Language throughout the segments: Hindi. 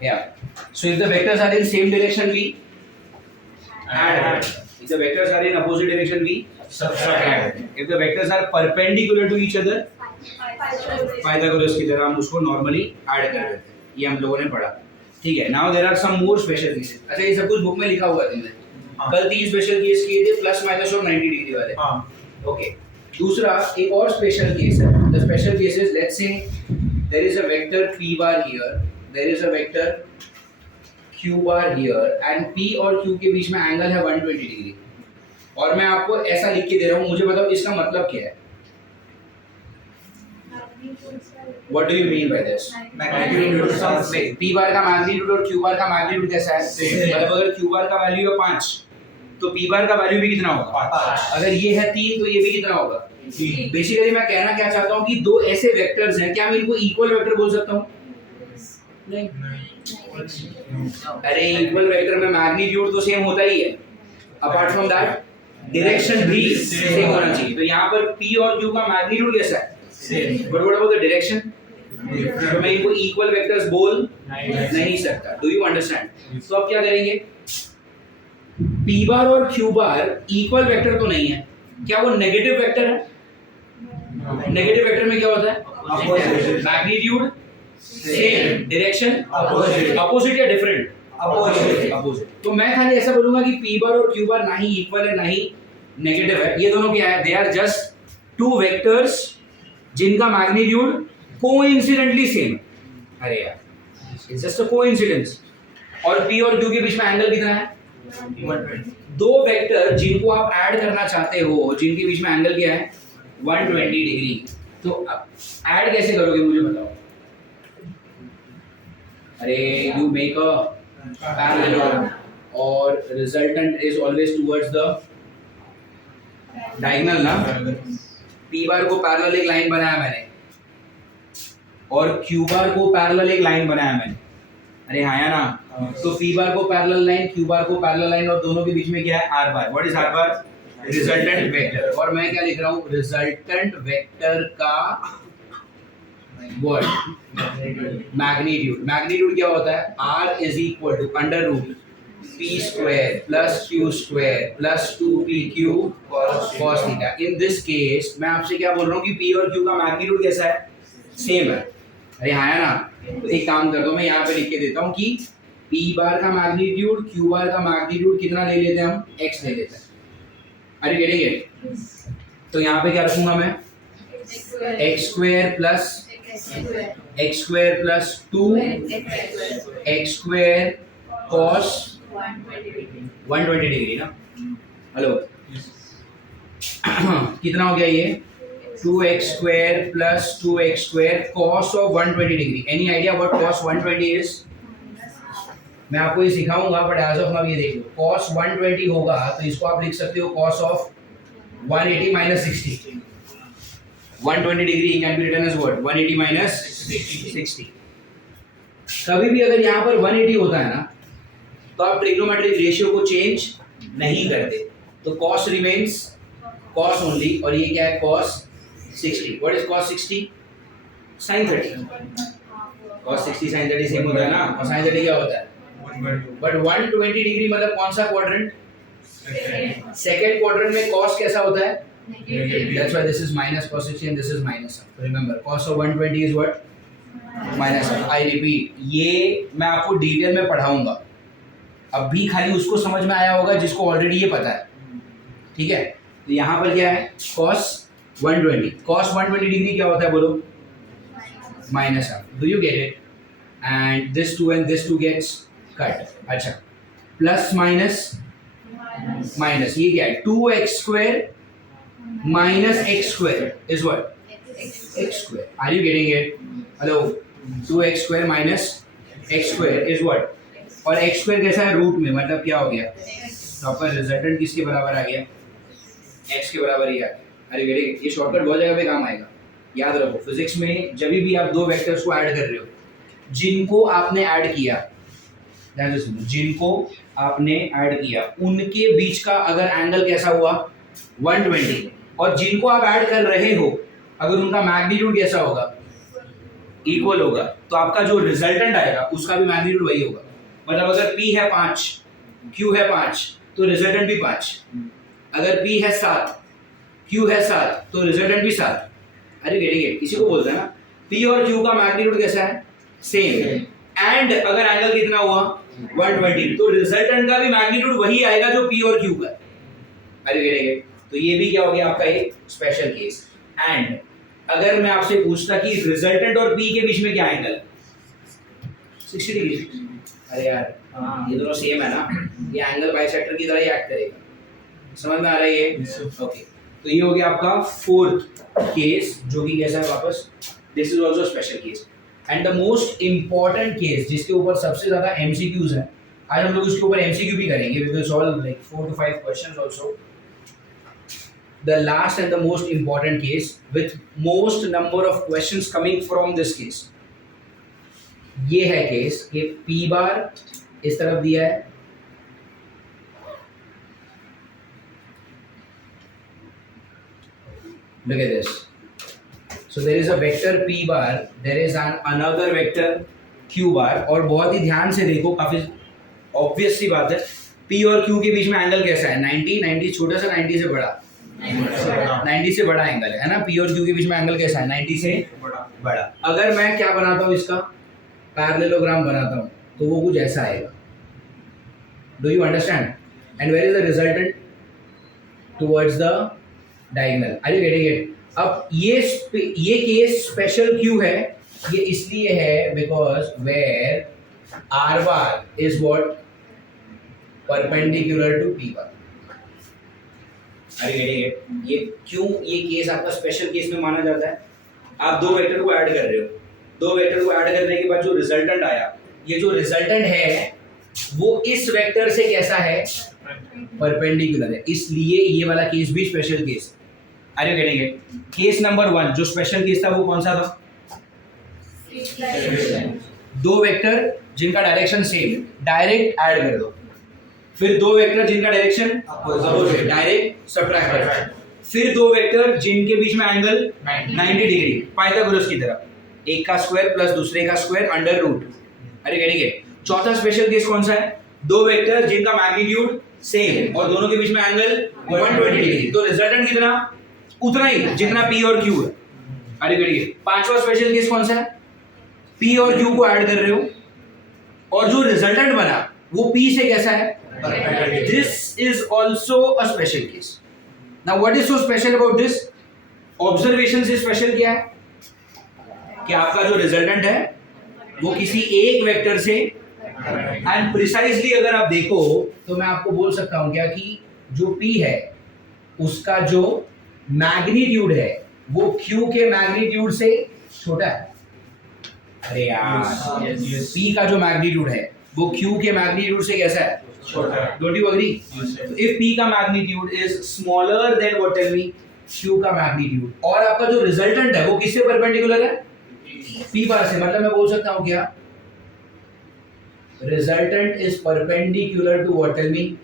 Yeah. So if the vectors are in same direction, we add. If the vectors are in opposite direction, we subtract. If the vectors are perpendicular to each other, Pythagoras की तरह हम उसको नॉर्मली ऐड कर देते हैं. ये हम लोगों ने पढ़ा. ठीक है. Now there are some more special cases. अच्छा ये सब कुछ बुक में लिखा हुआ है तुमने. कल 3 स्पेशल केस किए थे प्लस माइनस और 90 डिग्री वाले. ओके. दूसरा एक और स्पेशल केस है. The special case is let's say there is a vector p bar here, there is a vector q bar here and p और q के बीच में एंगल है 120 डिग्री. और मैं आपको ऐसा लिख के दे रहा हूं, मुझे बताओ इसका मतलब क्या है. What do you mean by this? Magnitude. P बार का मैग्नीट्यूड और Q बार का मैग्नीट्यूड कैसा है? मतलब अगर Q बार का वैल्यू है 5 तो P बार का वैल्यू भी कितना होगा? 5. अगर ये है 3 तो ये भी कितना होगा? 3. बेसिकली मैं कहना क्या चाहता हूँ कि दो ऐसे वेक्टर्स हैं, क्या मैं इनको इक्वल वेक्टर बोल सकता हूँ? नहीं. अरे इक्वल वेक्टर में मैग्नीट्यूड तो सेम होता ही है. अपार्ट फ्रॉम दैट डायरेक्शन भी सेम होना चाहिए. तो यहाँ पर P और Q का मैग्नीट्यूड कैसा है? But what about the direction? तो मैं इनको इक्वल वेक्टर्स बोल नहीं सकता. Do you understand? तो अब क्या करेंगे? P बार और Q बार इक्वल वेक्टर तो नहीं है. क्या वो नेगेटिव वेक्टर है? नेगेटिव वेक्टर में क्या होता है? मैग्नीट्यूड सेम, डायरेक्शन अपोजिट या डिफरेंट? अपोजिट. तो मैं खाली ऐसा बोलूंगा कि P बार और Q बार ना ही इक्वल है ना ही नेगेटिव है. ये दोनों क्या है? They are just two vectors जिनका मैग्नीट्यूड कोइंसिडेंटली सेम. अरे यार, इट्स जस्ट अ कोइंसिडेंस. और P और Q के बीच में एंगल कितना है? 120. दो वेक्टर जिनको आप ऐड करना चाहते हो, जिनके बीच में एंगल क्या है? 120 डिग्री. तो ऐड कैसे करोगे मुझे बताओ. अरे यू मेक अ पैरेललोग्राम और resultant is always towards the diagonal ना. P बार को पैरेलल एक लाइन बनाया मैंने और Q बार को पैरेलल एक लाइन बनाया मैंने. अरे हाँ या ना. तो P बार को पैरेलल लाइन, Q बार को पैरेलल लाइन और दोनों के बीच में क्या है? R bar. What is R bar? Resultant vector. और मैं क्या लिख रहा हूँ? रिजल्टेंट वेक्टर का व्हाट? मैग्नीट्यूड. मैग्नीट्यूड क्या होता है? R is equal to under root p square plus q square plus 2pq cos theta. In this case मैं आपसे क्या बोल रहा हूँ कि p और q का मैग्नीट्यूड कैसा है? सेम है. अरे हाँ है ना. तो एक काम करता हूँ, मैं यहाँ पे लिख के देता हूँ कि p बार का मैग्नीट्यूड q बार का मैग्नीट्यूड कितना ले लेते हैं हम? x ले लेते हैं. अरे गेटिंग इट? तो यहाँ पे क्या रखूंगा मैं? x square plus 2 x square cos 120 degree ना. हेलो कितना हो गया ये? 2x square plus 2x square cos of 120 degree. Any idea what cos 120 is? मैं आपको ये सिखाऊंगा बट एज ऑफ नाउ ये देख लो. cos 120 होगा तो इसको आप लिख सकते हो cos of 180 minus 60. 120 degree can be written as what? 180 minus 60. कभी भी अगर यहाँ पर 180 होता है ना तो आप ट्रिग्नोमेट्रिक रेशियो को चेंज नहीं करते. तो cos रिमेन्स cos ओनली. और ये क्या है? cos 60. What is cos 60? sin 30. cos 60 sin 30 same होता है ना. और sin 30 क्या होता है? बट 120 डिग्री मतलब कौन सा क्वाड्रेंट? सेकंड क्वाड्रेंट में cos कैसा होता है? That's why this is minus cos 60 and this is minus. Remember cos of 120 is what? Minus. I repeat, ये मैं आपको डिटेल में पढ़ाऊंगा. अभी खाली उसको समझ में आया होगा जिसको ऑलरेडी ये पता है. ठीक है. तो यहाँ पर क्या है? cos 120. cos 120 डिग्री क्या होता है बोलो? Minus half. Do you get it? And this 2 and this 2 gets cut. अच्छा. प्लस माइनस माइनस ये क्या है? 2x square minus x square is what? X square. Are you getting it? Hello. 2x square minus x square is what? और x square कैसा है? रूट में. मतलब क्या हो गया? तो आपका रिजल्टेंट किसके बराबर आ गया? x के बराबर ही आ गया. अरे गेटिंग इट? ये शॉर्टकट बहुत जगह पे काम आएगा. याद रखो फिजिक्स में जब भी आप दो वेक्टर्स को ऐड कर रहे हो, जिनको आपने ऐड किया, जिनको आपने ऐड किया उनके बीच का अगर एंगल कैसा हुआ? 120. और जिनको आप ऐड कर रहे हो अगर उनका मैग्नीट्यूड कैसा होगा? इक्वल होगा तो आपका जो रिजल्टेंट आएगा उसका भी मैग्नीट्यूड वही होगा। मतलब अगर P है 5, Q है 5 तो रिजल्टेंट भी 5। अगर P है 7, Q है 7 तो रिजल्टेंट भी 7। अरे गेट इसी को बोलते हैं ना P और Q का मैग्नीट्यूड कैसा है, सेम। एंड अगर एंगल कितना हुआ 120 तो रिजल्टेंट का भी मैग्नीट्यूड वही आएगा जो P और Q का। अरे गेट तो ये भी क्या हो गया आपका एक स्पेशल केस। एंड अगर मैं आपसे पूछता कि रिजल्टेंट और P के बीच में क्या एंगल है, 60 डिग्री। अरे यार ये दोनों सेम है ना, ये एंगल बाइसेक्टर की तरह ही एक्ट करेगा। समझ में आ रहा है ये? ओके तो ये हो गया आपका फोर्थ केस जो कि कैसा है वापस, this is also special case. And the most important case जिसके ऊपर सबसे ज्यादा एमसीक्यूज हैं, आज हम लोग उसके ऊपर एमसीक्यू भी करेंगे। We will solve like 4 to 5 questions also. The last and the most important case with most number of questions coming from this case, ये है केस कि P बार इस तरफ दिया है, look at this, so there is a vector P bar, there is another vector Q bar, और बहुत ही ध्यान से देखो, काफी ऑब्वियस सी बात है, P और Q के बीच में एंगल कैसा है, 90 छोटा सा 90 से बड़ा, 90 से बड़ा एंगल है ना। P और Q के बीच में एंगल कैसा है, 90 से बड़ा। अगर मैं क्या बनाता हूँ, इसका पैरेललोग्राम बनाता हूँ तो वो कुछ ऐसा आएगा। Do you understand? And where is the resultant, towards the diagonal. Are you getting it? अब ये केस स्पेशल क्यों है, ये इसलिए है because where R bar is what, perpendicular to P bar. अरे ये क्यों ये केस आपका स्पेशल केस में माना जाता है? आप दो वेक्टर को ऐड कर रहे हो, दो वेक्टर को ऐड करने के बाद जो रिजल्टेंट आया, ये जो रिजल्टेंट है वो इस वेक्टर से कैसा है, परपेंडिकुलर है, इसलिए ये वाला केस भी special case. Are you getting it? Case number 1 जो स्पेशल केस था वो कौन सा था? दो वेक्टर जिनका डायरेक्शन सेम, डायरेक्ट ऐड कर दो। फिर दो वेक्टर जिनका डायरेक्शन अपोजिट, डायरेक्ट सब्ट्रैक्ट कर दो। फिर दो वेक्टर जिनके बीच में एंगल 90 डिग्री, पाइथागोरस की तरह, एक का स्क्वायर प्लस दूसरे का स्क्वायर अंडर रूट। अरे गेटिंग इट? चौथा स्पेशल केस कौन सा है? दो वेक्टर जिनका मैग्नीट्यूड सेम और दोनों के बीच में एंगल 120 डिग्री, तो रिजल्टेंट कितना, उतना ही जितना P और Q है। अरे गेटिंग इट? पांचवा स्पेशल केस कौन सा है? P और Q को ऐड कर रहे हो और जो रिजल्टेंट बना वो P से कैसा है, this is also a special case. Now what is so special about this? Observation से special क्या है कि आपका जो रिजल्टेंट है वो किसी एक वेक्टर से, एंड प्रिसाइजली अगर आप देखो तो मैं आपको बोल सकता हूं क्या कि जो P है उसका जो मैग्नीट्यूड है वो Q के मैग्नीट्यूड से छोटा है। अरे यार P का जो मैग्नीट्यूड है वो Q के मैग्नीट्यूड से कैसा है, छोटा। Don't you agree? If P का magnitude is smaller than what, tell me, Q का मैग्नीट्यूड, और आपका जो रिजल्टेंट है वो किससे परपेंडिकुलर है, P बार से। मतलब मैं बोल सकता हूं क्या, resultant is perpendicular to what, tell me,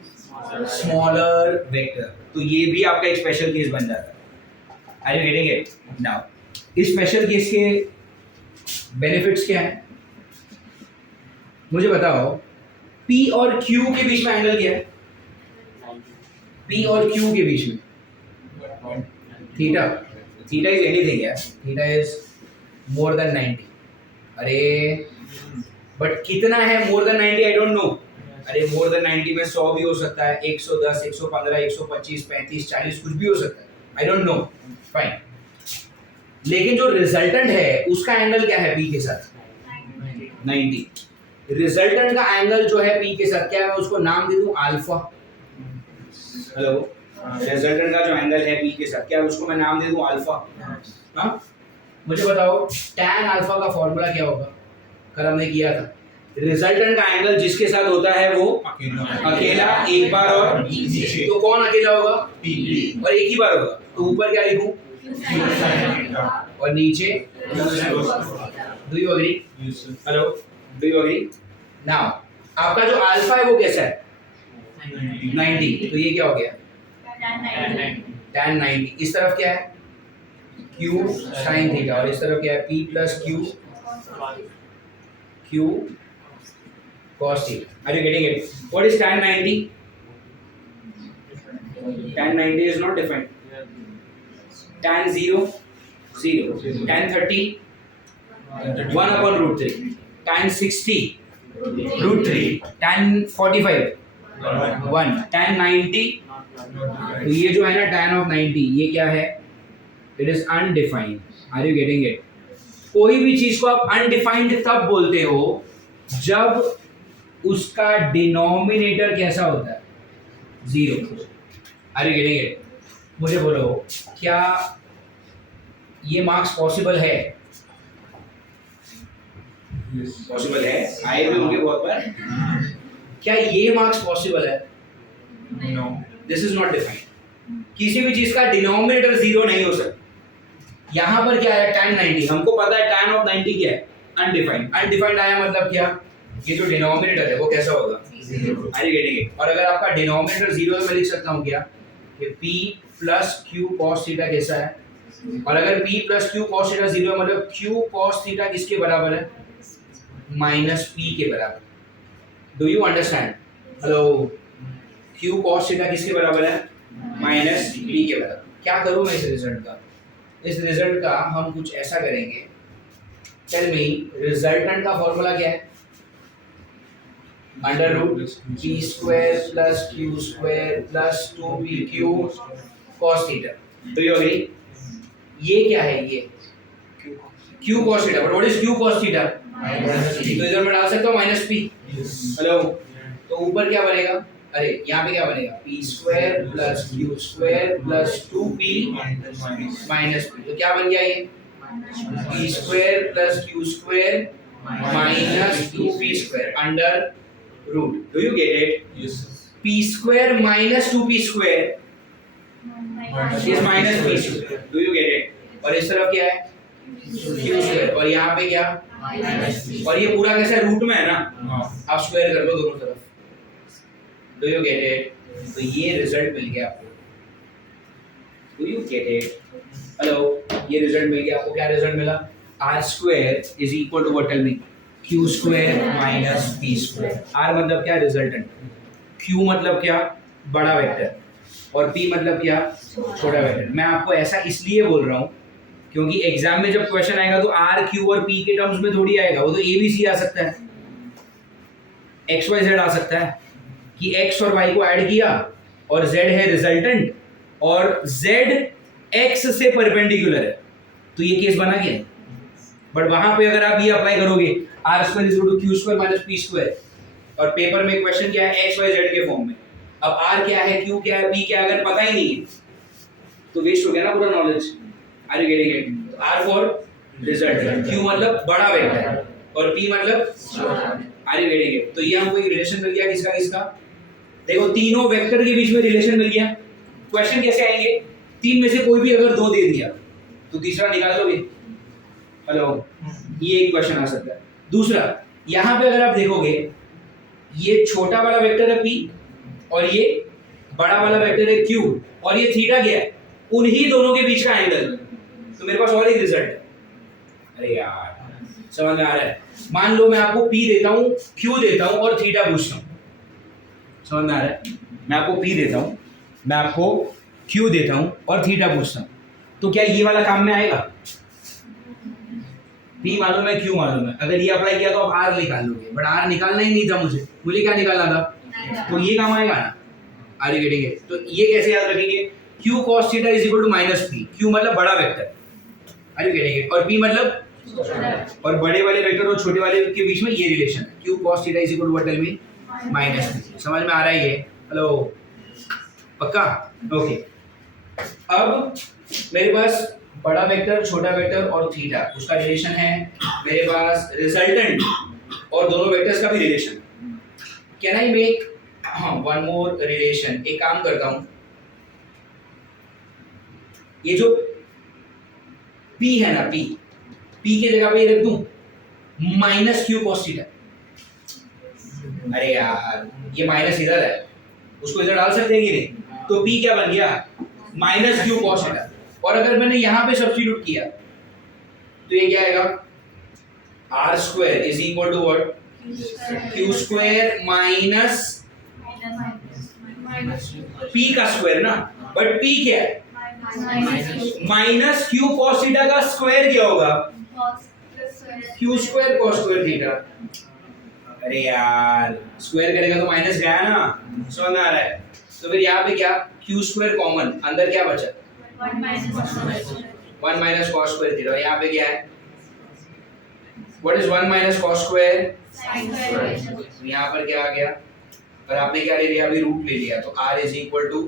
smaller vector. तो ये भी आपका एक स्पेशल केस बन जाता है। Are you getting it? Now इस स्पेशल केस के बेनिफिट्स क्या हैं मुझे बताओ। P और Q के बीच में एंगल क्या है, P और Q के बीच में थीटा, थीटा इज एनीथिंग यार, थीटा इज मोर देन 90। अरे बट कितना है more than 90, I don't no. अरे मोर देन 90 में 100 भी हो सकता है, 110, 115, 125, 35, 40 कुछ भी हो सकता है, आई डोंट नो, फाइन। लेकिन जो रिजल्टेंट है उसका एंगल क्या है P के साथ, 90। रिजल्टेंट का एंगल जो है P के साथ क्या है, मैं उसको नाम दे दूं अल्फा। हेलो, रिजल्टेंट का जो एंगल है P के साथ क्या है, उसको मैं नाम दे दूं अल्फा। हाँ मुझे बताओ tan अल्फा का फॉर्मूला क्या होगा, कल हमने किया था। रिजल्टेंट का एंगल जिसके साथ होता है वो अकेला, एक बार और तो कौन अकेला होगा, P, और एक ही बार होगा तो ऊपर क्या लिखूं और नीचे, do you agree? Hello, do you agree? Now आपका जो अल्फा है वो कैसा है, 90, तो ये क्या हो गया, tan 90। इस तरफ क्या है Q sin थीटा और इस तरफ क्या है P plus Q Q cos theta. Are you getting it? What is tan 90? Tan 90 is not defined. Tan 0, 0. Tan 30, 1 upon root 3. Tan 60, root 3. Tan 45, 1. Tan 90, तो ये जो है ना tan of 90, ये क्या है? It is undefined. Are you getting it? कोई भी चीज को आप अनडिफाइंड तब बोलते हो जब उसका डिनोमिनेटर कैसा होता है? 0. Are you getting it? मुझे बोलो, क्या ये मार्क्स पॉसिबल है? पॉसिबल है? आए भी होंगे बहुत बार। क्या ये मार्क्स पॉसिबल है? No, this is not defined. किसी भी चीज का डिनोमिनेटर 0 नहीं हो सकता। यहाँ पर क्या है? tan 90, हमको पता है tan of 90 क्या है? अनडिफाइंड। अनडिफाइंड आया मतलब क्या? ये जो डिनोमिनेटर है वो कैसा होगा? 0। Are you getting it? और अगर आपका डिनोमिनेटर 0 है, मैं लिख सकता हूँ क्या कि p plus q cos theta कैसा है? और अगर p plus q cos theta 0 है मतलब q cos थीटा किसके बराबर है? माइनस p के बराबर। Do you understand? Hello, q cos theta किसके बराबर है? माइनस p के बराबर। क्या करूँ मैं इस रिजल्ट का? इस रिजल्ट का हम कुछ ऐसा करेंगे। टेल मी, रिजल्टेंट का फॉर्मूला क्या है? Under root p square plus q square plus 2pq cos theta. Do you agree? ये क्या है? ये q cos theta. But what is q cos theta? तो इधर मैं डाल सकता हूँ माइनस p। हेलो, तो ऊपर क्या बनेगा? अरे यहाँ पे क्या बनेगा? p square plus q square plus 2p minus p। तो क्या बन गया ये? p square plus q square minus 2p square under root. Do you get it? Yes. p square minus 2p square is minus p square. Do you get it? और इस तरफ क्या है? q square. और यहाँ पे क्या? और ये पूरा कैसा रूट में है ना? आप स्क्वायर कर लो दोनों तरफ। Do you get it? तो ये रिजल्ट मिल गया आपको। Do you get it? Hello, ये रिजल्ट मिल गया आपको। क्या रिजल्ट मिला? r square is equal to what? Tell me. q square minus p square. r मतलब क्या? रिजल्टेंट। q मतलब क्या? बड़ा वेक्टर। और p मतलब क्या? छोटा वेक्टर। मैं आपको ऐसा इसलिए बोल रहा हूँ क्योंकि एग्जाम में जब क्वेश्चन आएगा तो r q और p के टर्म्स में थोड़ी आएगा। वो तो a b c आ सकता है, x y z आ सकता है कि x और y को ऐड किया और z है रिजल्टेंट और z x से परपेंडिकुलर है, तो ये केस बना गया। बट वहां पे अगर आप ये अप्लाई करोगे r square is equal to q square minus p square और पेपर में क्वेश्चन क्या है? x y z के फॉर्म में। अब r क्या है, q क्या है, p क्या है, अगर पता ही नहीं है तो वेस्ट हो गया ना पूरा knowledge. Are you getting it? r for result, q मतलब बड़ा वेक्टर और p मतलब आर यू गेटिंग इट? तो ये हमको एक रिलेशन मिल गया। किसका किसका? देखो, तीनों वेक्टर के बीच में रिलेशन मिल गया। क्वेश्चन कैसे आएंगे? तीन में से कोई भी अगर दो दे दिया तो तीसरा निकाल लोगे। हेलो, ये एक क्वेश्चन आ सकता है। दूसरा, यहाँ पे अगर आप देखोगे ये छोटा वाला वेक्टर है p और ये बड़ा वाला वेक्टर है q और ये थीटा क्या है? उन्हीं दोनों के बीच का एंगल। तो मेरे पास और एक रिजल्ट है। अरे यार, समझ में आ रहा है? मान लो मैं आपको p देता हूँ, q देता हूँ और थीटा पूछता हूँ। समझ में आ रहा है? मैं आपको p देता हूँ, मैं आपको q देता हूँ और थीटा पूछता हूँ, तो क्या ये वाला काम में आएगा? p मालूम है, q मालूम है। अगर ये अप्लाई किया तो आप r निकाल लोगे, बट r निकालना ही नहीं था मुझे क्या निकालना था? तो ये काम आएगा ना? Are you getting it? तो ये कैसे याद रखेंगे? q cos theta is equal to minus p। q मतलब बड़ा vector, are you getting it? और p मतलब और बड़े वाले वेक्टर और छोटे वाले के बीच में ये रिलेशन है। q cos theta is equal to what? Tell me. Minus p। समझ में आ रहा है ये? हेलो, पक्का? ओके। अब मेरे पास बड़ा वेक्टर, छोटा वेक्टर और थीटा, उसका रिलेशन है। मेरे पास रिजल्टेंट और दोनों वेक्टर्स का भी relation. Can I make one more relation? एक काम करता हूं, ये जो p है ना, p की जगह पे ये रख दूं माइनस q cos थीटा। अरे यार, ये माइनस इधर है, उसको इधर डाल सकते हैं कि नहीं? तो p क्या बन गया? Minus q cos theta. और अगर मैंने यहाँ पे सब्स्टिट्यूट किया तो ये क्या आएगा? r square is equal to what? q square minus p का स्क्वायर ना, बट p क्या है? माइनस q cos थीटा का स्क्वायर क्या होगा? q square cos square theta. अरे यार स्क्वायर करेगा तो माइनस गया ना, समझ में आ रहा है? तो फिर यहाँ पे क्या, q स्क्वायर कॉमन, अंदर क्या बचा? 1 माइनस cos स्क्वायर थीटा। यहाँ पे क्या है? What is 1 minus cos square? यहाँ पर क्या आ गया? और आपने क्या ले लिया? अभी रूट ले लिया, तो r is equal to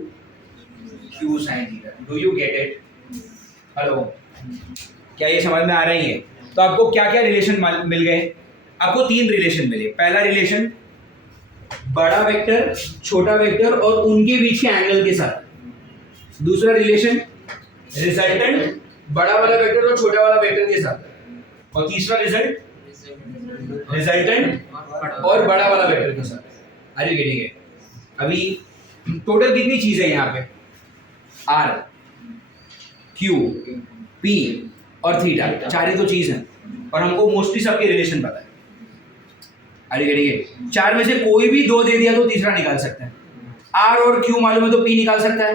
q sin theta. Do you get it? Hello, क्या ये समझ में आ रही है? तो आपको क्या क्या रिलेशन मिल गए? आपको 3 रिलेशन मिले। पहला रिलेशन बड़ा वेक्टर, छोटा वेक्टर और उनके बीच के एंगल के साथ। दूसरा रिलेशन रिजल्टेंट बड़ा वाला वेक्टर और छोटा वाला वेक्टर के साथ। और तीसरा रिजल्ट रिजल्टेंट और बड़ा वाला वेक्टर के साथ। Are you getting it? अभी टोटल कितनी चीज है यहाँ पे? आर, क्यू, पी और थीटा, 4 ही तो चीज है और हमको मोस्टली सबके रिलेशन पता है। Are you getting it? 4 में से कोई भी 2 दे दिया तो तीसरा निकाल सकते हैं। आर और क्यू मालूम है तो पी निकाल सकता है।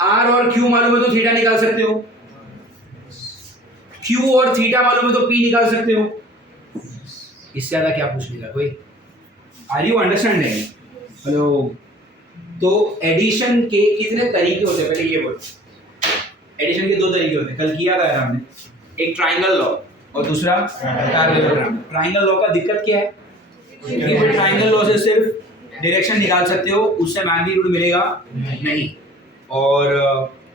आर और क्यू मालूम है तो थीटा निकाल सकते हो। क्यू और थीटा मालूम है तो पी निकाल सकते हो। इससे ज्यादा क्या पूछ लेगा कोई? Are you understanding? हेलो, तो एडिशन के कितने तरीके होते हैं पहले ये बोलो। एडिशन के 2 तरीके होते हैं, कल किया था हमने। एक ट्राइंगल लॉ और दूसरा पैरेललोग्राम। ट्राइंगल लॉ का दिक्कत क्या है कि ट्राइंगल लॉ से सिर्फ डायरेक्शन निकाल सकते हो, उससे मैग्नीट्यूड मिलेगा नहीं। और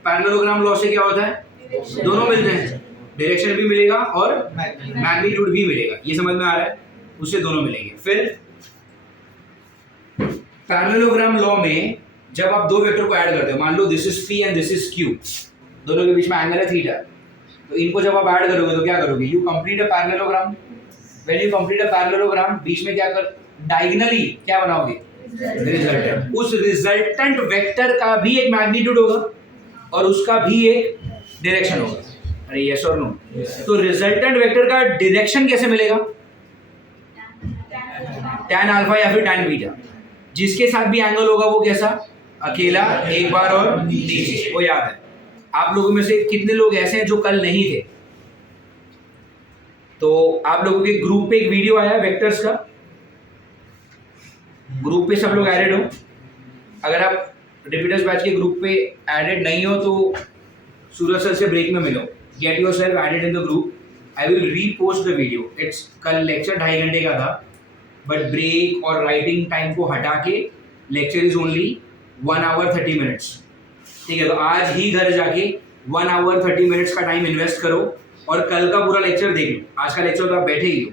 पैरेललोग्राम लॉ से क्या होता है? दोनों मिलते हैं, डायरेक्शन भी मिलेगा और मैग्नीट्यूड भी मिलेगा। ये समझ में आ रहा है? उससे दोनों मिलेंगे। फिर पैरेललोग्राम लॉ में जब आप 2 वेक्टर को ऐड करते हो, मान लो this is P and this is Q, दोनों के बीच में एंगल है थीटा, तो इनको जब आप ऐड करोगे तो क्या करोगे? You complete a parallelogram. When you complete a parallelogram, बीच में क्या कर, डायगोनली क्या बनाओगे? रिजल्टेंट। उस रिजल्टेंट वेक्टर का भी एक मैग्नीट्यूड होगा और उसका भी एक डायरेक्शन होगा। अरे यस और नो? तो रिजल्टेंट वेक्टर का डायरेक्शन कैसे मिलेगा? tan अल्फा या फिर tan बीटा। जिसके साथ भी एंगल होगा वो कैसा? अकेला, एक बार और नीचे। वो याद है? आप लोगों में से कितने लोग ऐसे हैं जो कल नहीं थे? तो आप लोगों के ग्रुप पे एक वीडियो आया वेक्टर्स का, ग्रुप पे सब लोग एडेड हो। अगर आप रिपीटर्स बैच के ग्रुप पे एडेड नहीं हो तो सूरज सर से ब्रेक में मिलो, get yourself added in the group. I will repost the video. It's कल लेक्चर 2.5 घंटे का था, बट ब्रेक और राइटिंग टाइम को हटा के lecture is only 1 hour 30 minutes। ठीक है, तो आज ही घर जाके 1 hour 30 minutes का टाइम इन्वेस्ट करो और कल का पूरा लेक्चर देख लो। आज का लेक्चर तो आप बैठे ही हो,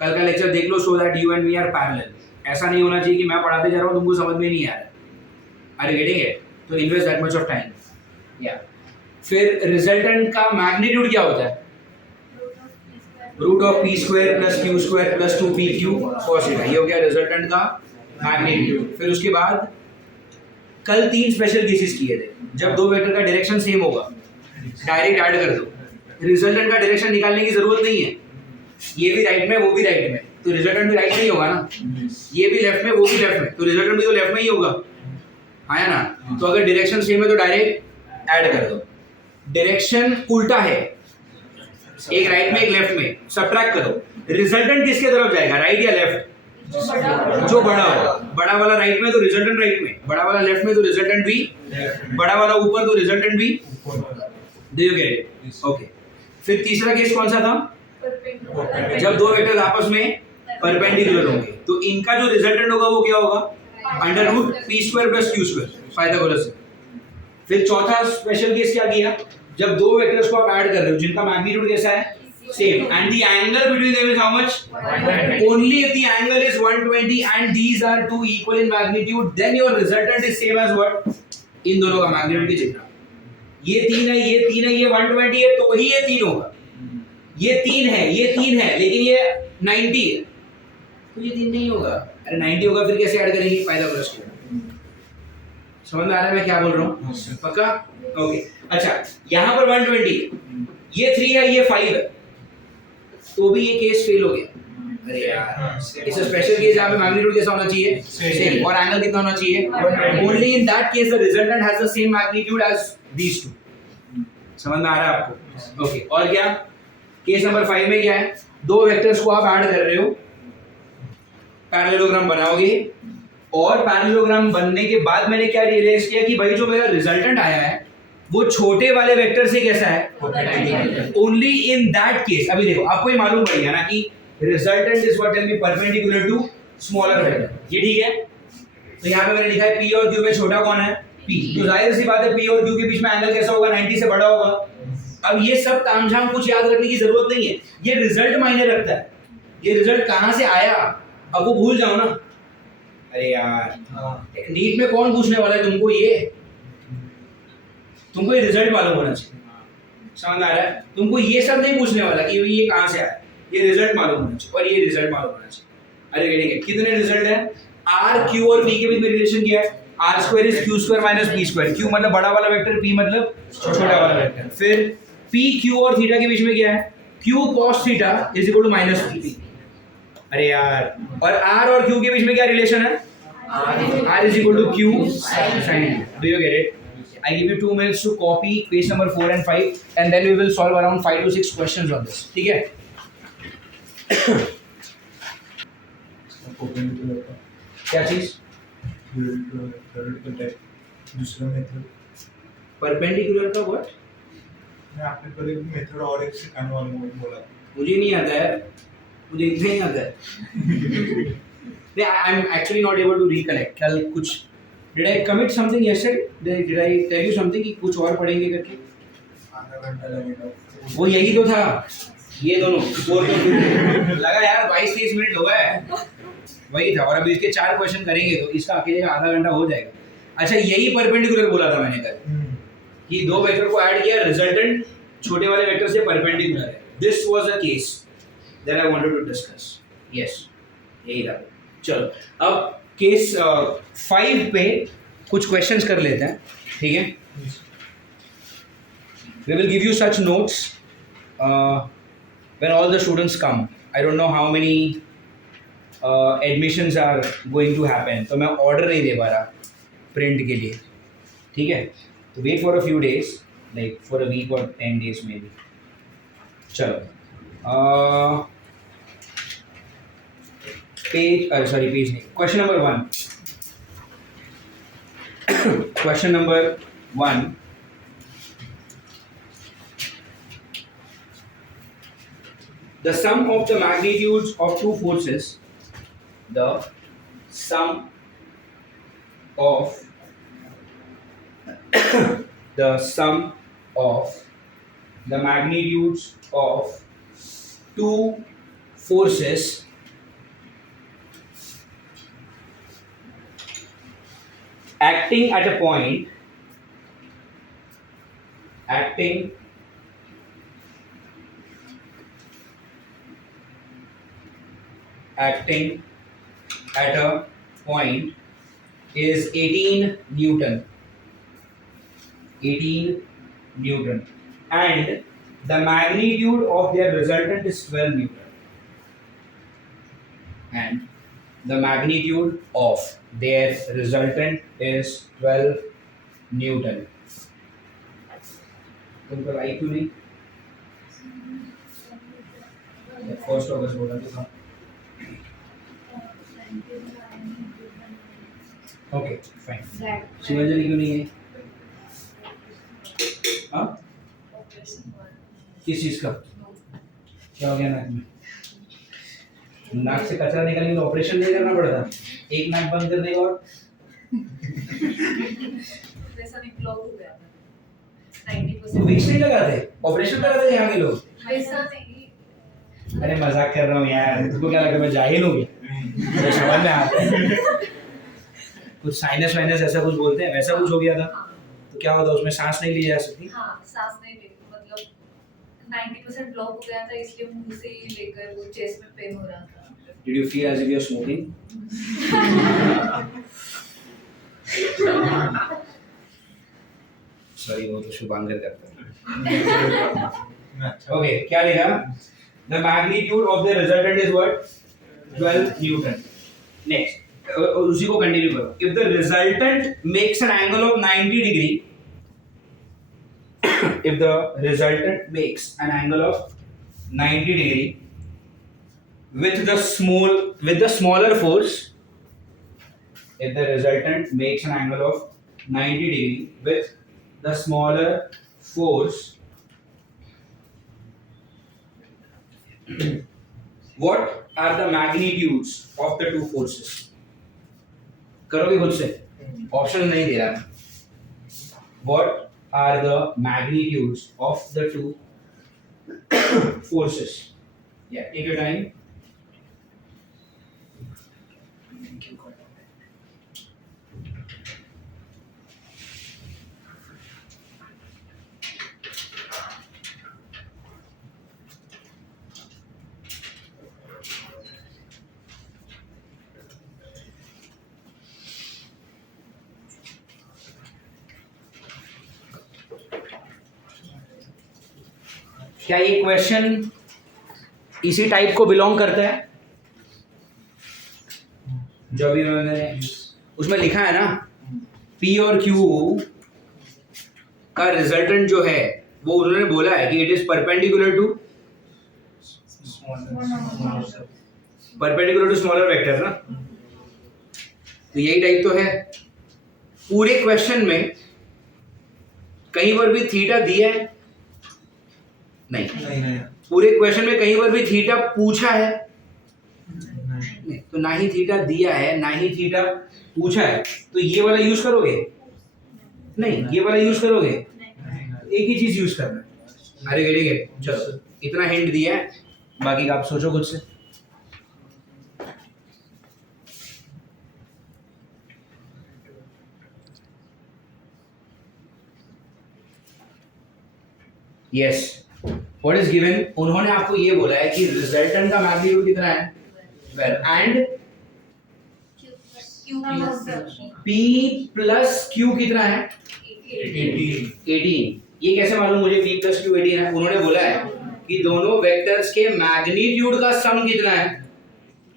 कल का लेक्चर देख लो, so that you and we are parallel. ऐसा नहीं होना चाहिए कि मैं पढ़ाते जा रहा हूँ तुमको समझ में नहीं आ रहा। Are you getting it? तो invest that much of time. या फिर रिजल्टेंट का मैग्नीट्यूड क्या होता है? Root of p square plus Q square plus 2pq cos theta. ये हो गया रिजल्टेंट का मैग्नीट्यूड। फिर उसके बाद कल 3 स्पेशल केसेस किए थे। जब 2 वेक्टर का डायरेक्शन सेम होगा, डायरेक्ट ऐड कर दो, रिजल्टेंट का डायरेक्शन निकालने की जरूरत नहीं है। ये भी राइट में, वो भी राइट में, तो रिजल्टेंट भी राइट में ही होगा ना। ये भी लेफ्ट में, वो भी लेफ्ट में, तो रिजल्टेंट भी तो लेफ्ट में ही होगा, आया ना। तो अगर डायरेक्शन सेम है तो डायरेक्ट ऐड कर दो। डायरेक्शन उल्टा है, एक राइट में एक लेफ्ट में, सब्ट्रैक्ट करो। रिजल्टेंट किसके तरफ जाएगा, राइट या लेफ्ट? जो बड़ा होगा। बड़ा वाला राइट में तो रिजल्टेंट राइट में, बड़ा वाला लेफ्ट में तो रिजल्टेंट भी, बड़ा वाला ऊपर तो रिजल्टेंट भी। Do you get it? Okay. फिर तीसरा केस कौन सा था? जब 2 वेक्टर आपस में परपेंडिकुलर होंगे, तो इनका जो रिजल्टेंट होगा वो क्या होगा? Under root P square plus Q square, Pythagoras से। फिर चौथा स्पेशल केस क्या किया? जब 2 वेक्टर्स को आप ऐड कर रहे हो जिनका मैग्नीट्यूड कैसा है? Same, and the angle between them is how much? 120. Only if the angle is 120 and these are two equal in magnitude, then your resultant is same as what? इन दोनों का मैग्नीट्यूड की जितना। ये 3 है, ये 3 है, ये 120 है, तो ही ये 3 होगा। ये 3 है, ये 3 है, लेकिन ये 90 है, तो ये 3 नहीं होगा। अरे 90 होगा फिर कैसे ऐड करेंगे? पाइथागोरस के। समझ में आ रहा है मैं क्या बोल रहा हूँ? पक्का? ओके। अच्छा, यहाँ पर 120 है, ये 3 है, ये 5 है, तो भी ये केस फेल हो गया। अरे यार, इट्स अ स्पेशल केस जहाँ पे मैग्नीट्यूड कैसा होना चाहिए, सेम, और एंगल कितना होना चाहिए, only in that case the resultant has the same magnitude as these two. समझ में आ रहा है आपको? ओके, और क्या केस नंबर 5 में क्या है, दो वेक्टर्स को आप ऐड कर रहे हो, पैरेललोग्राम बनाओगे, और पैरेललोग्राम बनने के बाद मैंने क्या रियलाइज किया कि भाई जो मेरा रिजल्टेंट आया है वो छोटे वाले वेक्टर से कैसा है, ओनली इन दैट केस। अभी देखो आपको ये मालूम पड़ गया ना कि resultant is what can be perpendicular to smaller vector, ये ठीक है। तो यहाँ पे मैंने लिखा है P और Q में छोटा कौन है, P, तो जाहिर सी बात है P और Q के बीच में एंगल कैसा होगा, 90 से बड़ा होगा। अब ये सब तामझाम कुछ याद रखने की जरूरत नहीं है, ये रिजल्ट मायने रखता है, ये रिजल्ट कहाँ से आया अब वो भूल जाओ ना। अरे यार नीट में कौन पूछने वाला है तुमको, तुमको ये रिजल्ट मालूम होना चाहिए, समझ आ रहा है? तुमको ये सब नहीं पूछने वाला कि ये कहाँ से आया, ये रिजल्ट मालूम होना चाहिए, और ये रिजल्ट मालूम होना चाहिए। अरे ठीक है, कितने रिजल्ट है, R Q और P के बीच में रिलेशन क्या है, R square is Q square minus P square, Q मतलब बड़ा वाला वेक्टर, P मतलब छोटा वाला वेक्टर। फिर P Q और थीटा के बीच में क्या है, Q cos theta is equal to minus P। अरे यार, और R और Q के बीच में क्या रिलेशन है, R is equal to Q sin theta. Do you get it? I give you 2 minutes to copy page number 4 and 5, and then we will solve around 5 to 6 questions on this. ठीक है? क्या चीज? दूसरा मेथड परपेंडिकुलर का व्हाट? मैं आपने पहले भी मेथड और एक सिखाने वाला हूँ बोला, मुझे नहीं आता है, मुझे इतना ही आता है। I am actually not able to recollect. कल कुछ did I commit something yesterday? Did I tell you something कि कुछ और पढ़ेंगे करके? आधा घंटा लगेगा। वो यही तो था, ये दोनों स्कोर तो लगा यार 22-23 मिनट हुआ है, वही था। और अभी इसके 4 क्वेश्चन करेंगे तो इसका अकेले का आधा घंटा हो जाएगा। अच्छा, यही परपेंडिकुलर बोला था मैंने कल कि दो वेक्टर को ऐड किया, रिजल्टेंट छोटे वाले वेक्टर से परपेंडिकुलर है। This was a case that I wanted to discuss. Yes, यही था। चलो अब केस 5 पे कुछ क्वेश्चंस कर लेते हैं, ठीक है? We will give you such notes when all the students come. I don't know how many admissions are going to happen, तो मैं order नहीं दे पा रहा print के लिए, ठीक है? तो wait for a few days, like for a week or 10 days maybe. चलो page नहीं, question number 1. Question number 1. The sum of the magnitudes of two forces, the sum of the magnitudes of two forces acting at a point at a point is 18 Newton. 18 Newton, and the magnitude of their resultant is 12 Newton. And the magnitude of their resultant is 12 Newton. तुमको आई क्यों नहीं? फर्स्ट अगस्त बोला था। Okay fine. शिवाजी क्यों नहीं है? हाँ, किस चीज का क्या हो गया नाक में? नाक से कचरा निकालने का ऑपरेशन नहीं करना पड़ता, एक नाक बंद करने का और वैसा भी ब्लॉक हो गया था 90%। तो विक्स नहीं लगाते, ऑपरेशन कराते यहाँ के लोग। वैसा नहीं। अरे मजाक कर रहा हूँ यार, तुमको क्या लगा मैं जाहिल हूँ क्या? मुझे समझ में आता है कुछ साइनस वाइनस ऐसा कुछ बोलते हैं, वैसा कुछ हो गया था। तो क्या होता, उसमें सांस नहीं ली जा सकती? हाँ, सांस नहीं ले, मतलब 90% ब्लॉक हो गया था, इसलिए मुंह से ही लेकर वो चेस्ट में पेन हो रहा था। Did you feel as if you are smoking? Sorry, वो तो शुभांकर करता है। अच्छा ओके क्या लिखा? The magnitude of the resultant is what? 12 Newton. Next उसी को कंटिन्यू करो. If the resultant makes an angle of 90 degree, if the resultant makes an angle of 90 degree with the smaller force, if the resultant makes an angle of 90 degree with the smaller force, what are the magnitudes of the two forces? करोगे खुद से, ऑप्शन नहीं दे रहा मैं. What are the magnitudes of the two forces? Yeah, take your time. क्या ये क्वेश्चन इसी टाइप को बिलोंग करता है जो अभी उन्होंने उसमें लिखा है ना? P और Q का रिजल्टेंट जो है वो उन्होंने बोला है कि it is perpendicular to smaller vector ना. तो यही टाइप तो है पूरे क्वेश्चन में. कहीं पर भी थीटा दिया है नहीं. पूरे क्वेश्चन में कहीं पर भी थीटा पूछा है नहीं. तो ना ही थीटा दिया है ना ही थीटा पूछा है. तो ये वाला यूज करोगे नहीं, ये वाला यूज करोगे. एक ही चीज यूज करना है. अरे गेट गेट. चलो इतना हिंट दिया है, बाकी का आप सोचो खुद से. Yes, what is given? उन्होंने आपको ये बोला है कि रिजल्टेंट का मैग्नीट्यूड कितना है 12 एंड P प्लस Q कितना है 18. ये कैसे मालूम मुझे P प्लस Q 18 है? उन्होंने बोला है कि दोनों वेक्टर्स के मैग्नीट्यूड का सम कितना है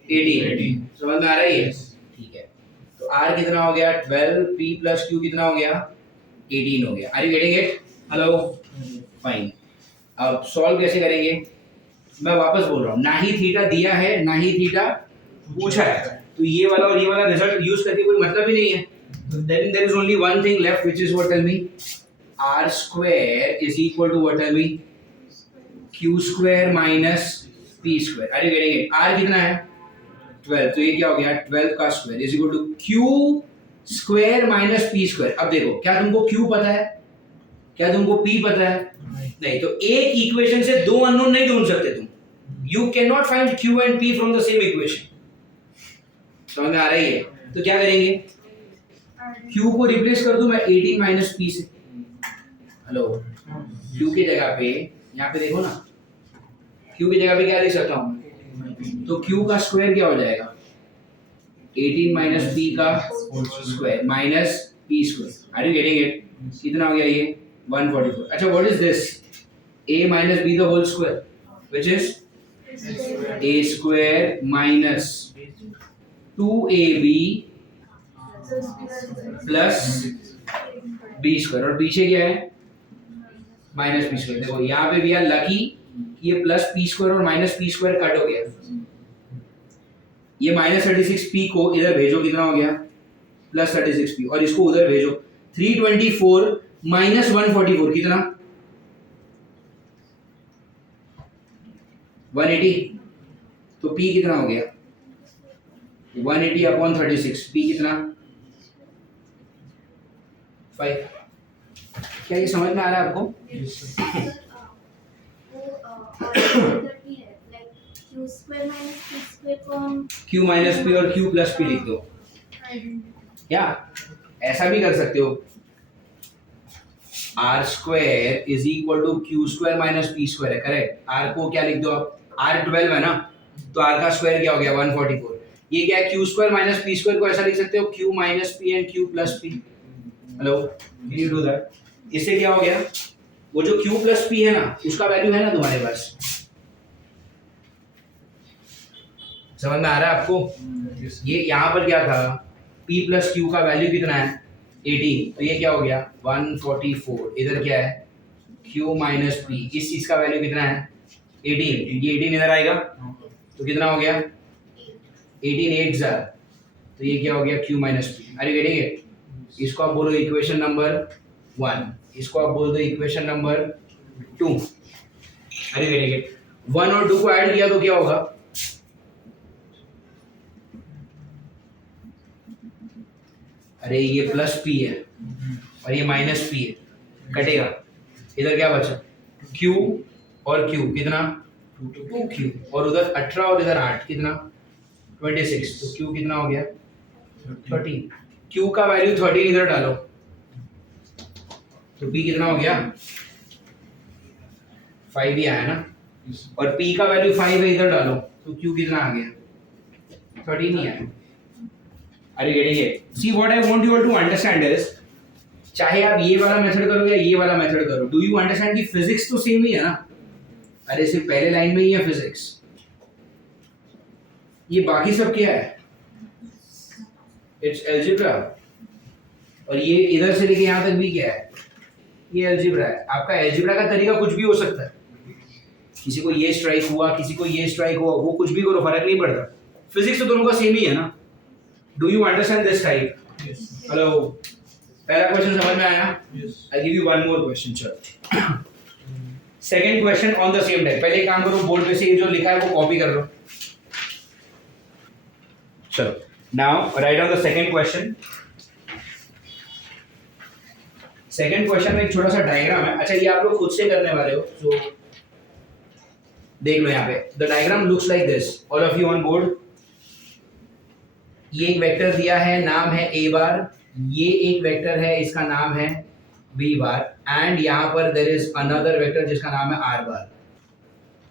18. समझ में आ रहा है? ठीक है. तो R कितना हो गया 12, P प्लस Q कितना हो गया 18 हो गया. Are you getting it? Hello, fine. अब सॉल्व कैसे करेंगे? मैं वापस बोल रहा हूँ, ना ही थीटा दिया है ना ही थीटा पूछा है. तो ये वाला और ये वाला रिजल्ट यूज करके कोई मतलब ही नहीं है. Then there is only one thing left, which is what? Tell me. R square is equal to what? Tell me. Q square minus P square. Are you getting it? R कितना है 12. तो ये क्या हो गया 12 का square is equal to Q square minus P square. अब देखो, क्या तुमको Q पता है? क्या तुमको P पता है? नहीं. तो एक इक्वेशन से दो अननोन नहीं ढूंढ सकते तुम. You cannot find Q and P from the same equation. समझ में आ रही है? तो क्या करेंगे? Q को रिप्लेस कर दूं मैं 18 माइनस P से. हेलो, Q की जगह पे यहाँ पे देखो ना, Q की जगह पे क्या लिख सकता हूँ? तो Q का स्क्वायर क्या हो जाएगा 18 माइनस P का square minus P square. Are you getting it? कितना हो गया ये 144. अच्छा, what is this? A minus B the whole square, which is A square minus 2AB plus B square. और पीछे क्या है माइनस B square. देखो यहाँ पे भी यार लकी, ये प्लस P square और माइनस P square कट हो गया. ये माइनस 36P को इधर भेजो, कितना हो गया प्लस 36P, और इसको उधर भेजो 324 माइनस 144 कितना 180. तो P कितना हो गया 180 अपॉन 36. P कितना 5. क्या ये समझ में आ रहा है आपको? Q माइनस P और Q प्लस P लिख दो. या ऐसा भी कर सकते हो, R square is equal to Q square minus P square है. करेक्ट. R को क्या लिख दो आप? R 12 है ना, तो R का स्क्वायर क्या हो गया 144. ये क्या है Q square minus P square को ऐसा लिख सकते हो Q minus P and Q plus P. Hello, you do that. इससे क्या हो गया वो जो Q प्लस P है ना, उसका वैल्यू है ना तुम्हारे पास? समझ में आ रहा है आपको? ये यहाँ पर क्या था, P प्लस Q का वैल्यू कितना है 18, तो ये क्या हो गया 144। इधर क्या है Q माइनस P, इस चीज का वैल्यू कितना है 18, ये 18 इधर आएगा तो कितना हो गया 18 8 जार, तो ये क्या हो गया Q माइनस P। अरे गेटिंग इट? इसको आप बोलो इक्वेशन नंबर 1, इसको आप बोल दो इक्वेशन नंबर 2। अरे गेटिंग इट? 1 और 2 को ऐड किया तो क्या होगा, अरे ये प्लस P है और ये माइनस P है, कटेगा, इधर क्या बचा Q और Q कितना 2Q, और उधर 18 और इधर 8 कितना 26, तो Q कितना हो गया 13। Q का वैल्यू 13 इधर डालो तो P कितना हो गया 5 ही आया ना, और P का वैल्यू 5 है, इधर डालो तो Q कितना आ गया 13 ही आया। अरे getting it? See what I want you all to understand is, चाहे आप ये वाला मेथड करो या ये वाला मेथड करो, डू यू अंडरस्टैंड कि फिजिक्स तो सेम ही है ना? अरे सिर्फ पहले लाइन में ही है फिजिक्स, ये बाकी सब क्या है, इट्स अलजेब्रा, और ये इधर से लेके यहाँ तक भी क्या है, ये अलजेब्रा है। आपका अलजेब्रा का तरीका कुछ भी हो सकता है, किसी को ये स्ट्राइक हुआ, किसी को ये स्ट्राइक हुआ, वो कुछ भी करो फर्क नहीं पड़ता, फिजिक्स तो दोनों का सेम ही है ना। Do you understand this type? Hello, पहला क्वेश्चन समझ में आया? I give you one more question. चलो second question on the same type. पहले एक काम करो, बोर्ड पे से ये जो लिखा है वो कॉपी कर लो। चलो now right on the second question. Second question में एक छोटा सा डायग्राम है। अच्छा, ये आप लोग खुद से करने वाले हो, तो देख लो यहाँ पे। The diagram looks like this, all of you on board. ये एक वेक्टर दिया है, नाम है a बार, ये एक वेक्टर है, इसका नाम है b बार, एंड यहाँ पर देयर इज अनदर वेक्टर जिसका नाम है r bar.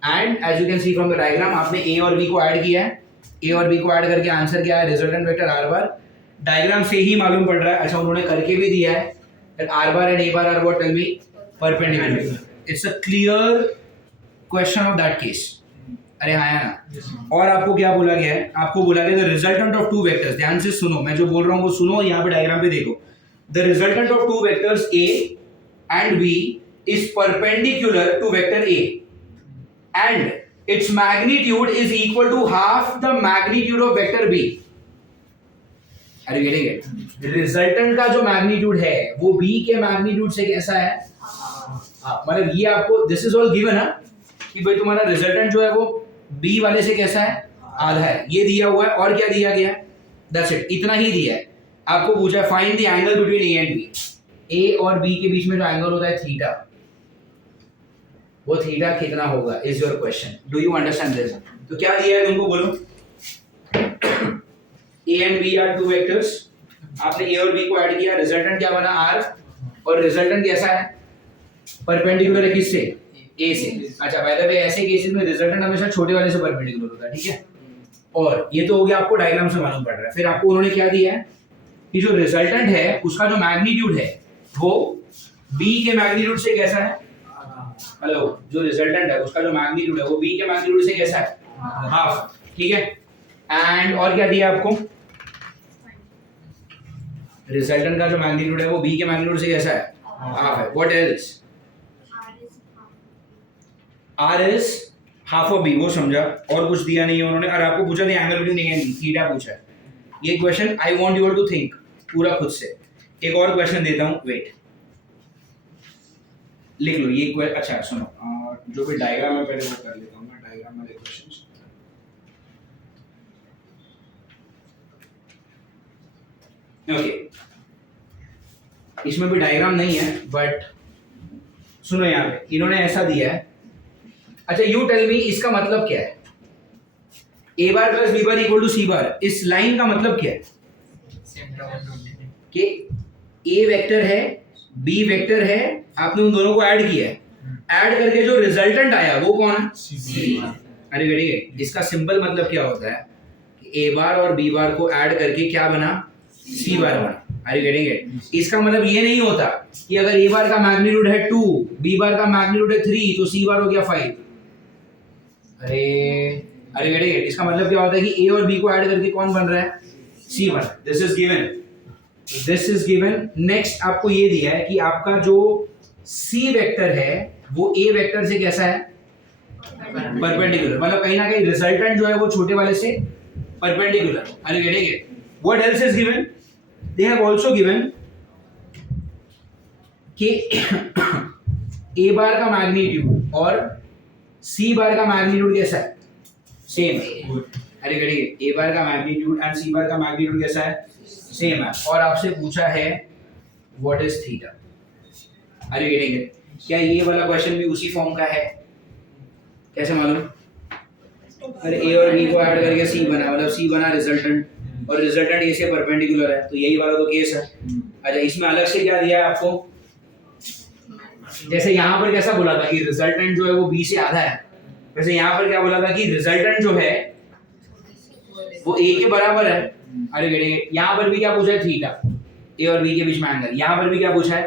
And as you can see from the diagram, आपने a और b को ऐड किया है, a और b को ऐड करके आंसर क्या है, रिजल्टेंट वेक्टर r बार। डायग्राम से ही मालूम पड़ रहा है, अच्छा उन्होंने करके भी दिया है that r bar and a bar are what, tell me, perpendicular. It's a clear question of that case. अरे हाँ है ना। और आपको क्या बोला गया है, आपको बोला गया the resultant of two vectors, ध्यान से सुनो, मैं जो बोल रहा हूँ वो सुनो, यहाँ पे डायग्राम पे देखो। The resultant of two vectors a and b is perpendicular to vector a and its magnitude is equal to half the magnitude of vector b. अरे गेटिंग इट? रिजल्टेंट का जो मैग्नीट्यूड है वो b के मैग्नीट्यूड से कैसा है, मतलब ये आपको दिस इज ऑल गिवन है कि भाई तुम्हारा रिजल्टेंट जो है वो b वाले से कैसा है, आधा है, ये दिया हुआ है। और क्या दिया गया है, दैट्स इट, इतना ही दिया है। आपको पूछा है find the angle between a and b, a और b के बीच में जो एंगल होता है थीटा, वो थीटा कितना होगा is your question. Do you understand this? तो क्या दिया है तुमको, बोलो। a and b are two vectors, आपने a और b को ऐड किया, रिजल्टेंट क्या बना r, और रिजल्टेंट कैसा है, परपेंडिकुलर है किससे, a से। अच्छा बाय द वे ऐसे केसेस में रिजल्टेंट हमेशा छोटे वाले से परपेंडिकुलर होता है, ठीक है। और ये तो हो गया, आपको डायग्राम से मालूम पड़ रहा है। फिर आपको उन्होंने क्या दिया है कि जो रिजल्टेंट है उसका जो मैग्नीट्यूड है वो b के मैग्नीट्यूड से कैसा है, हेलो, जो रिजल्टेंट है उसका जो मैग्नीट्यूड है वो b के मैग्नीट्यूड से कैसा है, हाफ, ठीक है। एंड और क्या दिया आपको, रिजल्टेंट का जो मैग्नीट्यूड है वो b के मैग्नीट्यूड से कैसा है, हाफ है। What else, r is half of b, वो समझा, और कुछ दिया नहीं है उन्होंने। और आपको पूछा था angle between a and b, theta पूछा है। ये question I want you all to think पूरा खुद से। एक और क्वेश्चन देता हूं, वेट, लिख लो ये अच्छा सुनो, जो भी डायग्राम है पहले वो कर लेता हूं मैं, डायग्राम वाले क्वेश्चंस। ओके, इसमें भी डायग्राम नहीं है बट सुनो, यहाँ पे इन्होंने ऐसा दिया है। अच्छा यू टेल मी, इसका मतलब क्या है, a bar plus b bar equal to c bar, इस लाइन का मतलब क्या है कि a वेक्टर है b वेक्टर है, आपने उन दोनों को ऐड किया है, ऐड करके जो रिजल्टेंट आया वो कौन है, c। अरे वेरी गुड, इसका सिंपल मतलब क्या होता है कि a बार और b बार को ऐड करके क्या बना, c बार बना। Are you getting it? इसका मतलब ये नहीं होता कि अगर a बार का मैग्नीट्यूड है 2, b बार का मैग्नीट्यूड है 3 तो c बार हो गया 5। अरे गेटिंग इट? इसका मतलब क्या होता है कि a और b को ऐड करके कौन बन रहा है? c बन रहा है। This is given. नेक्स्ट आपको ये दिया है कि आपका जो c वेक्टर है वो a वेक्टर से कैसा है? परपेंडिकुलर। मतलब कहीं ना कहीं रिजल्टेंट जो है वो छोटे वाले से perpendicular. Are you getting it? What else is given? They have also given कि a बार का मैग्नीट्यूड और c बार का मैग्नीट्यूड कैसा है? सेम है। Are you getting it? a bar का मैग्नीट्यूड एंड c बार का मैग्नीट्यूड कैसा है? सेम है। और आपसे पूछा है what is theta. Are you getting it? क्या ये वाला क्वेश्चन भी उसी फॉर्म का है? कैसे मालूम? अरे a और b को ऐड करके c बना, मतलब c बना रिजल्टेंट और रिजल्टेंट a से परपेंडिकुलर है, तो यही वाला तो केस है। अच्छा, इसमें अलग से क्या दिया है आपको? जैसे यहाँ पर कैसा बोला था कि रिजल्टेंट जो है वो b से आधा है, वैसे यहाँ पर क्या बोला था कि रिजल्टेंट जो है वो a के बराबर है। अरे बेटे, यहाँ पर भी क्या पूछा है? थीटा। a और b के बीच में एंगल। यहाँ पर भी क्या पूछा है?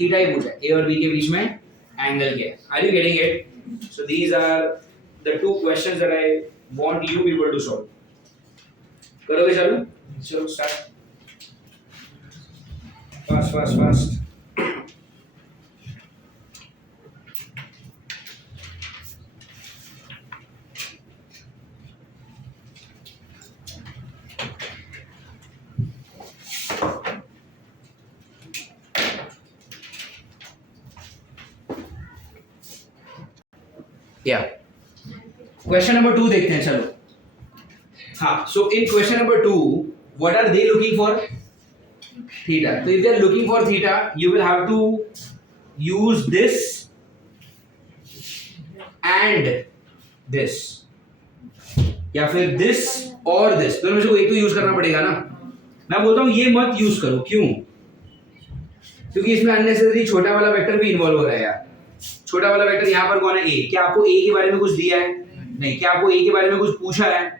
थीटा ही पूछा है। a और b के बीच में एंगल क्या है? Are you getting it? So these are the two questions that I want you people to solve. करोगे चालू? चलो start. Fast. Yeah. Question number 2 देखते हैं चलो। हाँ, so in question number 2, what are they looking for? Theta. So if they are looking for theta, you will have to use this and this, या फिर this और this, दोनों में से कोई एक तो यूज करना पड़ेगा ना। मैं बोलता हूँ ये मत यूज करो। क्यों? क्योंकि इसमें अननेसेसरी छोटा वाला वेक्टर भी इन्वॉल्व हो रहा है यार। छोटा वाला वेक्टर यहाँ पर कौन है? a। क्या आपको a के बारे में कुछ दिया है? नहीं। क्या आपको a के बारे में कुछ पूछा है?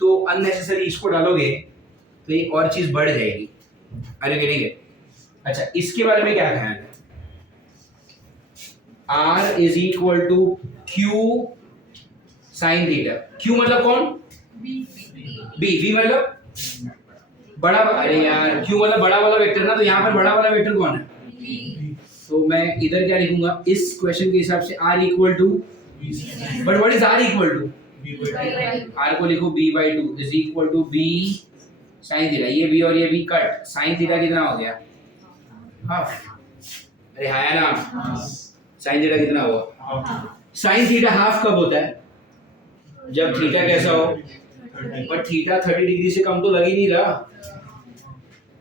तो अननेसेसरी इसको डालोगे तो एक और चीज बढ़ जाएगी। Are you getting it? अच्छा, इसके बारे में क्या ख्याल है? r is equal to q sine theta. q मतलब कौन? b मतलब बड़ा। अरे यार, q मतलब बड़ा वाला वेक्टर ना, तो यहाँ पर बड़ा वाला वेक्टर कौन है? तो मैं इधर क्या लिखूंगा इस क्वेश्चन के हिसाब से? r equal to, but what is r equal to? r को लिखो b/2 is equal to b sin theta. ये b और ये b कट, sin थीटा कितना हो गया? हाफ। अरे हां ना, sin थीटा कितना हुआ? sin थीटा हाफ कब होता है? जब थीटा कैसा हो? पर थीटा 30 डिग्री से कम तो लग ही नहीं रहा।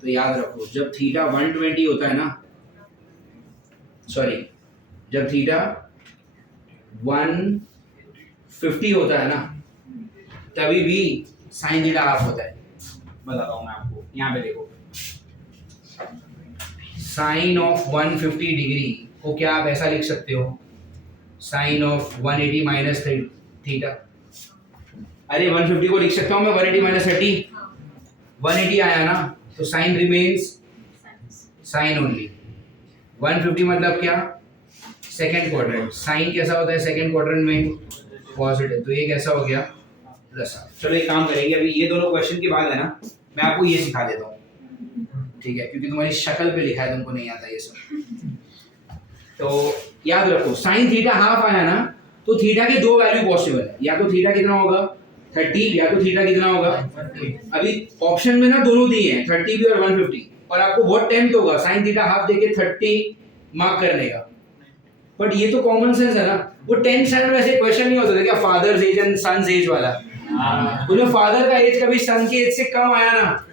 तो याद रखो, जब थीटा 120 होता है ना, सॉरी, जब थीटा 150 होता है ना, तभी भी साइन थीटा हाफ होता है। बताता हूं मैं आपको, यहाँ पे देखो, साइन ऑफ 150 डिग्री को क्या आप ऐसा लिख सकते हो? Sine of 180 minus theta. अरे 150 को लिख सकता हूं मैं 180 माइनस 30। 180 आया ना, तो साइन रिमेन्स साइन ओनली। 150 मतलब क्या? Second quadrant. साइन कैसा होता है सेकेंड क्वाड्रेंट में? पॉजिटिव। तो ये कैसा हो गया? प्लस। चलो एक काम करेंगे, अभी ये दोनों क्वेश्चन के बाद है ना, मैं आपको ये सिखा देता हूँ, ठीक है? क्योंकि तुम्हारी शक्ल पे लिखा है, तुमको नहीं आता ये सब। तो याद रखो, साइन थीटा हाफ आया ना, तो थीटा के दो वैल्यू पॉसिबल है। या तो थीटा कितना होगा? 30, या तो थीटा कितना होगा? अभी ऑप्शन में ना दोनों दिए हैं, 30 भी और 150, और आपको बहुत टेम्प्ट होगा साइन थीटा हाफ देके 30 मार्क करने का। बट ये तो कॉमन सेंस है ना। वो 10th स्टैंडर्ड में ऐसे क्वेश्चन नहीं होता था क्या, father's age and son's age वाला? उसमें फादर का एज कभी सन के एज से कम आया ना।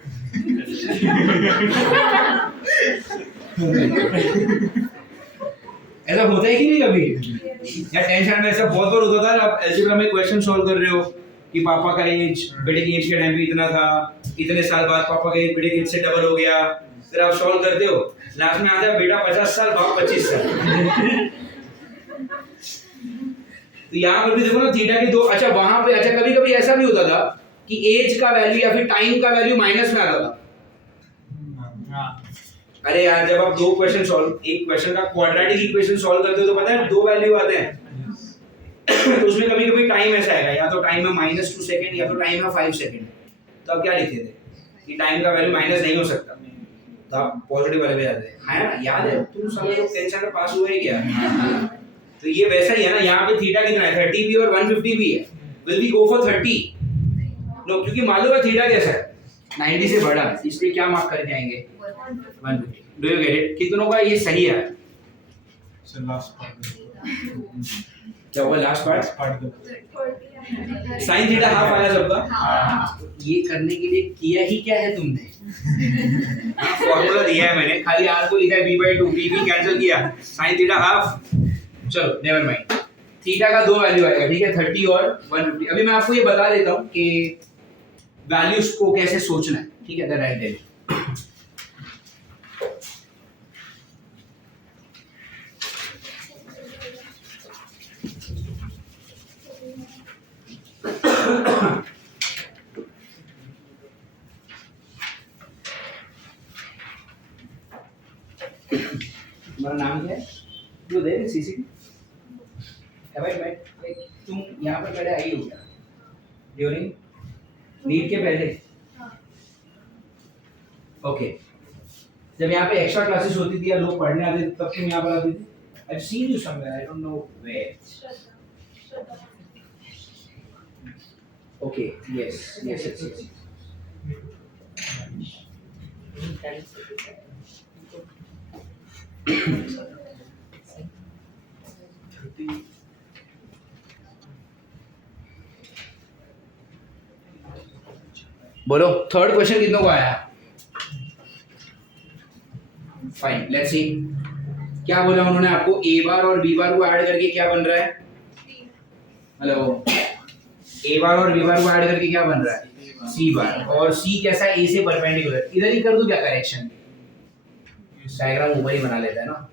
ऐसा होता है कि नहीं कभी? या 10th स्टैंडर्ड में ऐसा बहुत बार होता था ना, आप अलजेब्रा में क्वेश्चन सॉल्व कर रहे हो कि पापा का एज बेटे की एज के टाइम पे इतना था, इतने साल बाद पापा का एज बेटे के एज से डबल हो गया, फिर आप सॉल्व करते हो, लास्ट में आता है बेटा 50 साल बाप 25 साल। तो यहाँ पर भी देखो ना, थीटा के दो। अच्छा वहां पे, अच्छा कभी कभी ऐसा भी होता था कि एज का वैल्यू या फिर टाइम का वैल्यू माइनस में आता था। अरे यार जब आप दो क्वेश्चन सॉल्व, एक क्वेश्चन का क्वाड्रेटिक इक्वेशन सॉल्व करते हो तो पता है दो वैल्यू आते हैं तो उसमें कभी कभी टाइम ऐसा आएगा, या तो टाइम है -2 सेकंड या तो टाइम है 5 सेकंड। तो आप क्या लिखते थे कि टाइम का वैल्यू माइनस नहीं हो सकता, तो आप पॉजिटिव वाले पे जाते हैं, है ना? याद है तुम सब लोग टेंशन में पास हुए क्या? तो ये वैसा ही है ना, यहाँ पे थीटा कितना है 30 भी और 150 भी है, will we go for 30? No, क्योंकि मालूम है थीटा कैसा है 90 से बड़ा, इसलिए क्या मार्क करके आएंगे 150। Do you get it? कितनों का ये सही है? सर लास्ट पार्ट क्या होगा last part? Part sine theta half आया सबका। ये करने के लिए किया ही क्या है तुमने? फॉर्मूला दिया है मैंने, खाली r को लिखा है b/2, b भी कैंसिल किया, साइन थीटा हाफ। चलो नेवर माइंड, थीटा का दो वैल्यू आएगा, ठीक है, 30 और 150। अभी मैं आपको ये बता देता हूँ कि वैल्यूज को कैसे सोचना है, ठीक है? राइट है। तुम्हारा नाम क्या है? जो दे सीसीटी है भाई, मैं तुम यहाँ पर पहले आई हो क्या ड्यूरिंग नीट के पहले? ओके, जब यहाँ पे एक्स्ट्रा क्लासेस होती थी या लोग पढ़ने आते थे तब तुम यहाँ पर आती थी? I have seen you somewhere, I don't know where. Okay, yes yes yes. बोलो थर्ड क्वेश्चन कितनों को आया? फाइन, लेट्स सी क्या बोला उन्होंने आपको। ए बार और बी बार को ऐड करके क्या बन रहा है? हेलो, ए बार और बी बार को ऐड करके क्या बन रहा है? सी बार। और सी कैसा है? ए से परपेंडिकुलर। इधर ही कर दूं क्या करेक्शन? डायग्राम ऊपर ही बना लेता है ना।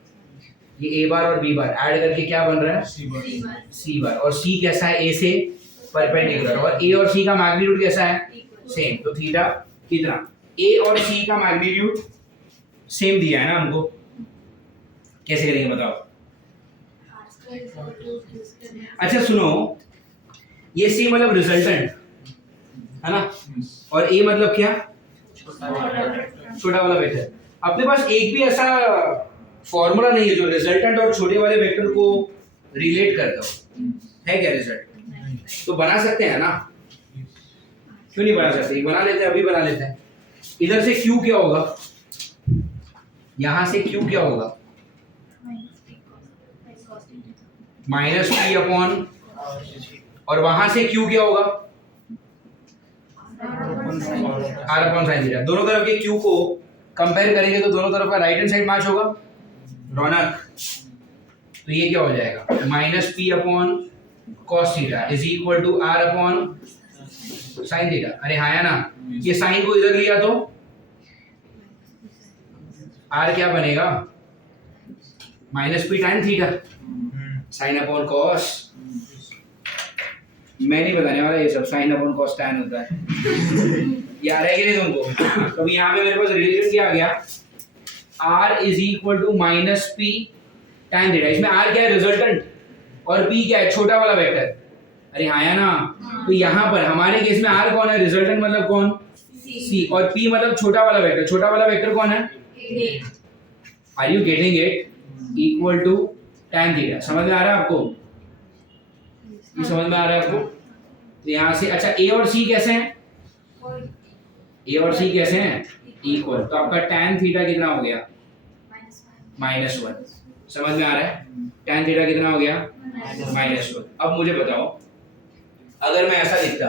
ये ए बार और बी बार ऐड करके क्या बन रहा है? सी बार। और सी कैसा है? ए से परपेंडिकुलर। और ए और सी का मैग्नीट्यूड कैसा है? सेम। तो थीटा कितना? ए और सी का मैग्नीट्यूड सेम दिया है ना हमको, कैसे करेंगे बताओ? अच्छा सुनो, ये सी मतलब रिजल्टेंट है ना, और ए मतलब क्या? छोटा वाला वेक्टर। अपने पास एक भी ऐसा फॉर्मूला नहीं है जो रिजल्टेंट और छोटे वाले वेक्टर को रिलेट करता हो, है क्या रिजल्ट? तो बना सकते हैं ना, क्यों नहीं बना सकते? बना लेते हैं, अभी बना लेते हैं। इधर से क्यू क्या होगा? यहां से क्यू क्या होगा? -p अपॉन, और वहां से क्यू क्या होगा? r upon sine theta. दोनों तरफ के क्यू को कंपेयर करेंगे तो दोनों तरफ का राइट हैंड साइड मैच होगा, रौनक। तो ये क्या हो जाएगा? -p upon cos theta is equal to r upon sine theta. अरे हाँ है ना, ये साइन को इधर लिया तो r क्या बनेगा? -p tan theta, sine upon cos। मैं नहीं बताने वाला ये सब, साइन अपॉन cos tan होता है। याद है कि नहीं तुमको? तो यहाँ पे मेरे पास रिलेशन क्या आ गया? r is equal to -p tan theta. इसमें r क्या है? रिजल्टेंट, और p क्या है? छोटा वाला वेक्टर। अरे हाँ या ना? तो यहाँ पर हमारे केस में r कौन है? रिजल्टेंट मतलब कौन? c। और p मतलब छोटा वाला वेक्टर। छोटा वाला वेक्टर कौन है? Are you getting it? Equal to tan theta. समझ में आ रहा है आपको? ये समझ में आ रहा है आपको? तो यहाँ से अच्छा a और c कैसे हैं? a और c कैसे हैं? इक्वल। तो आपका tan थीटा कितना हो गया? -1। समझ में आ रहा है? tan थीटा कितना हो गया? -1। अब मुझे बताओ, अगर मैं ऐसा लिखता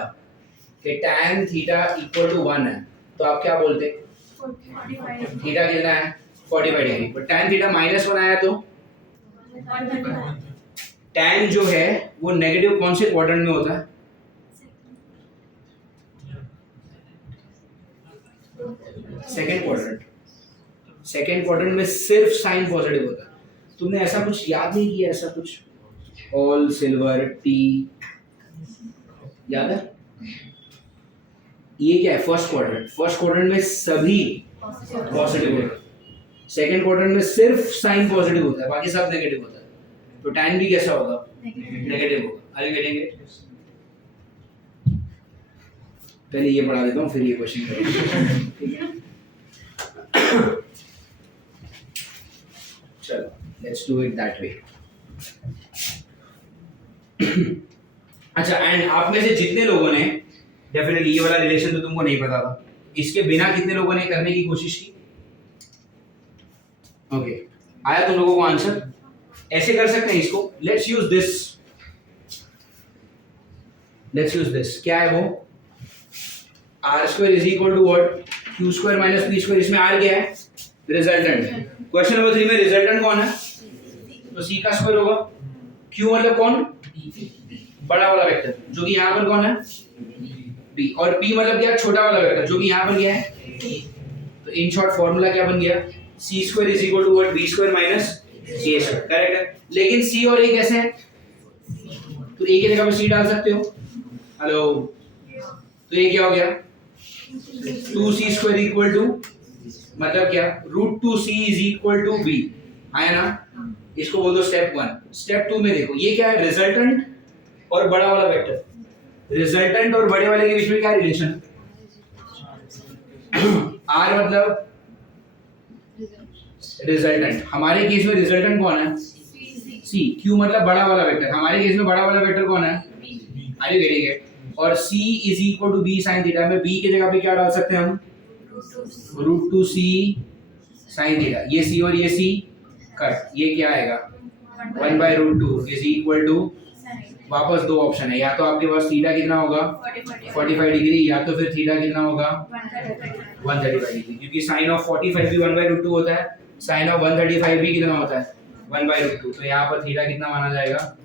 कि tan थीटा इक्वल टू 1 है तो आप क्या बोलते? थीटा कितना है? 45 डिग्री। पर tan थीटा -1 आया तो tan जो है वो नेगेटिव कौन से क्वाड्रेंट में होता है? Second quadrant. सेकंड क्वाड्रेंट में सिर्फ साइन पॉजिटिव होता है। तुमने ऐसा कुछ याद नहीं किया? ऐसा कुछ ऑल सिल्वर टी याद है? ये क्या है? First quadrant. फर्स्ट क्वाड्रेंट में सभी पॉजिटिव होता है। सेकंड क्वाड्रेंट में सिर्फ साइन पॉजिटिव होता है, बाकी सब नेगेटिव होता है, तो tan भी कैसा होगा, नेगेटिव होगा। आगे करेंगे, पहले ये पढ़ा देता हूँ फिर ये क्वेश्चन करेंगे। चलो let's do it that way. अच्छा, एंड आप में से जितने लोगों ने, डेफिनेटली ये वाला रिलेशन तो तुमको नहीं पता था, इसके बिना कितने लोगों ने करने की कोशिश की? ओके, आया तुम लोगों को आंसर? ऐसे कर सकते हैं इसको, लेट्स यूज दिस, क्या है वो, R square is equal to what, Q square minus P square. इसमें आर क्या है, रिजल्टेंट। क्वेश्चन नंबर 3 में रिजल्टेंट कौन है, तो सी का स्क्वायर होगा। क्यू मतलब कौन, बड़ा वाला वेक्टर, जो कि यहाँ पर कौन है, बी, और पी मतलब क्या, छोटा वाला वेक्टर, जो कि यहाँ पर क्या है, तो इन शॉर्ट फॉर्मूला क्या बन गया, c square is equal to what, b square minus a square. Correct है, लेकिन सी और ए कैसे है, तो ए की जगह पे सी डाल सकते हो। हेलो, तो ये क्या हो गया, 2c स्क्वायर इक्वल टू, मतलब क्या, √2c is equal to b, आया ना। इसको बोल दो स्टेप 1। स्टेप 2 में देखो, ये क्या है, रिजल्टेंट और बड़ा वाला वेक्टर। रिजल्टेंट और बड़े वाले के बीच में क्या रिलेशन, r मतलब रिजल्टेंट, हमारे केस में रिजल्टेंट कौन है, c, q मतलब बड़ा वाला वेक्टर, हमारे केस में बड़ा वाला वेक्टर कौन है, आर यू गेटिंग इट। और c is equal to b sin theta, में b की जगह पे क्या डाल सकते हैं हम, √2c sin थीटा। ये c और ये c कट, ये क्या आएगा, 1/√2 इज इक्वल टू, वापस दो ऑप्शन है, या तो आपके पास थीटा कितना होगा 45 डिग्री, या तो फिर थीटा कितना होगा 135 डिग्री, क्योंकि साइन ऑफ 45 भी 1/√2 होता है, साइन ऑफ 135 भी कितना होता है 1/√2, तो यहाँ पर थीटा कितना माना जाएगा,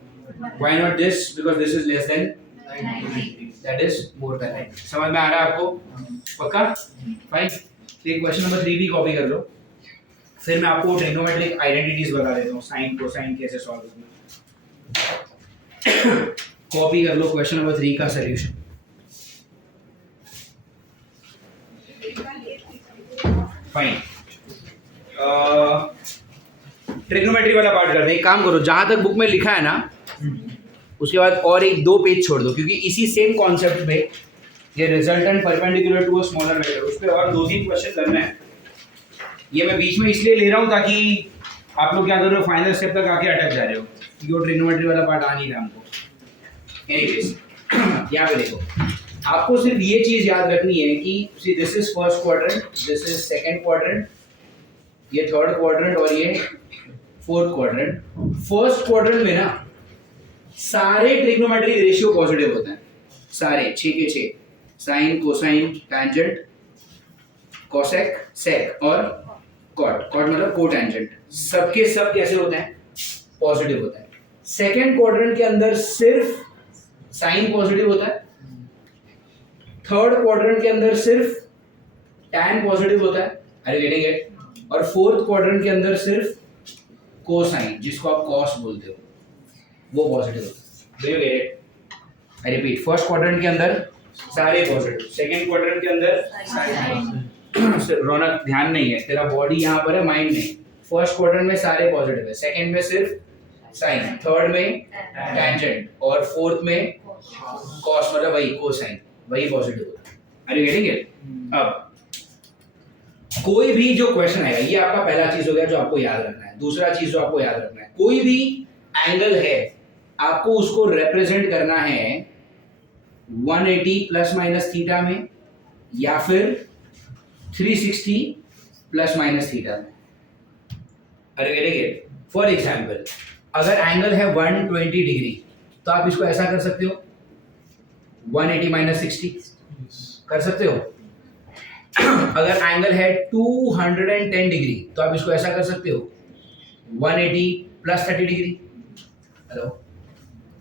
why not this, because this is less than 90, that is more than 90। समझ में आ रहा है आपको, पक्का, फाइन। तो क्वेश्चन नंबर 3 भी कॉपी कर लो, फिर मैं आपको ट्रिग्नोमेट्रिक आइडेंटिटीज बता देता हूँ, साइन कोसाइन कैसे सॉल्व करना। कॉपी कर लो क्वेश्चन नंबर 3 का सॉल्यूशन। फाइन, ट्रिग्नोमेट्री वाला पार्ट करते हैं। एक काम करो, जहां तक बुक में लिखा है ना उसके बाद और एक 2 पेज छोड़ दो, क्योंकि इसी सेम कॉन्सेप्ट पे ये resultant perpendicular to a smaller vector, उस पे और 2-3 क्वेश्चन करना है। ये मैं बीच में इसलिए ले रहा हूँ ताकि आप लोग क्या कर रहे हो, फाइनल स्टेप तक आके अटक जा रहे हो, क्योंकि वो ट्रिग्नोमेट्री वाला पार्ट आ नहीं रहा हमको। एनीवेज, यहाँ पे देखो, आपको सिर्फ ये चीज याद रखनी है कि see this is first quadrant, this is second quadrant, ये थर्ड क्वाड्रेंट और ये फोर्थ क्वाड्रेंट। फर्स्ट क्वाड्रेंट में ना सारे ट्रिग्नोमेट्रिक रेशियो पॉजिटिव होते हैं, सारे 6 के 6, sine cosine tangent cosec sec और कॉट, कॉट मतलब कोटैंजेंट, सबके सब कैसे होते हैं, पॉजिटिव होता है। सेकंड क्वाड्रेंट के अंदर सिर्फ साइन पॉजिटिव होता है, थर्ड क्वाड्रेंट के अंदर सिर्फ टैन पॉजिटिव होता है, आर यू गेटिंग इट, और फोर्थ क्वाड्रेंट के अंदर सिर्फ कोसाइन, जिसको आप कॉस बोलते हो, वो पॉजिटिव होता है। Do you get it? I repeat, first quadrant के अंदर सारे पॉजिटिव, सेकंड क्वाड्रेंट के अंदर सिर्फ, रौनक ध्यान नहीं है, तेरा बॉडी यहाँ पर है, माइंड नहीं। फर्स्ट क्वाड्रेंट में सारे पॉजिटिव है, सेकंड में सिर्फ साइन, थर्ड में टैंजेंट और फोर्थ में कॉस मतलब वही कोसाइन, वही पॉजिटिव होता है। Are you getting it? अब कोई भी जो क्वेश्चन आएगा, ये आपका पहला चीज हो गया जो आपको याद रखना है। दूसरा चीज जो आपको याद रखना है, कोई भी एंगल है आपको उसको रिप्रेजेंट करना है 180 प्लस माइनस थीटा में या फिर 360 प्लस माइनस थीटा में। अरे गेटिंग इट? फॉर एग्जाम्पल, अगर एंगल है 120 डिग्री तो आप इसको ऐसा कर सकते हो 180 माइनस 60 कर सकते हो। अगर एंगल है 210 डिग्री तो आप इसको ऐसा कर सकते हो 180 प्लस 30 डिग्री। हेलो,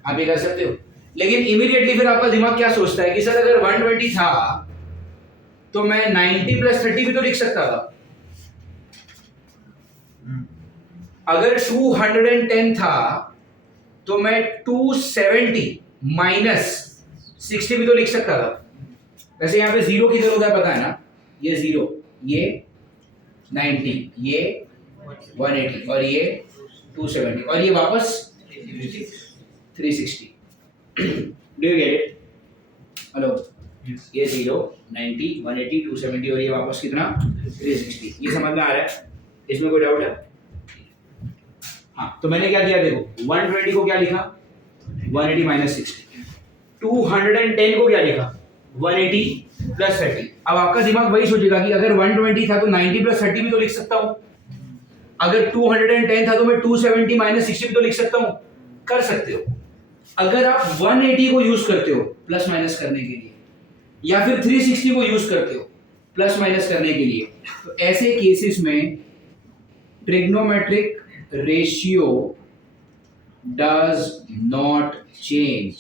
आप ये कर सकते हो। लेकिन इमीडिएटली फिर आपका दिमाग क्या सोचता है कि सर अगर 120 था तो मैं 90 प्लस 30 भी तो लिख सकता था। अगर 210 था तो मैं 270 माइनस 60 भी तो लिख सकता था। वैसे यहाँ पे जीरो किधर होता है पता है ना, ये 0, ये 90, ये 180 और ये 270 और ये वापस 360. Do you get it? Hello, Yes. ये 0 90 180 270 और ये वापस कितना 360. ये समझ में आ रहा है? इसमें कोई डाउट है? हाँ, तो मैंने क्या किया देखो, 120 को क्या लिखा 180 माइनस 60, 210 को क्या लिखा 180 प्लस 30. अब आपका दिमाग वही सोचेगा कि अगर 120 था तो 90 प्लस 30 भी तो लिख सकता हूँ, अगर 210 था तो मैं 270 माइनस 60 भी तो लिख सकता हूँ. कर सकते हो. अगर आप 180 को यूज करते हो प्लस माइनस करने के लिए या फिर 360 को यूज करते हो प्लस माइनस करने के लिए, तो ऐसे केसेस में trigonometric ratio does not change.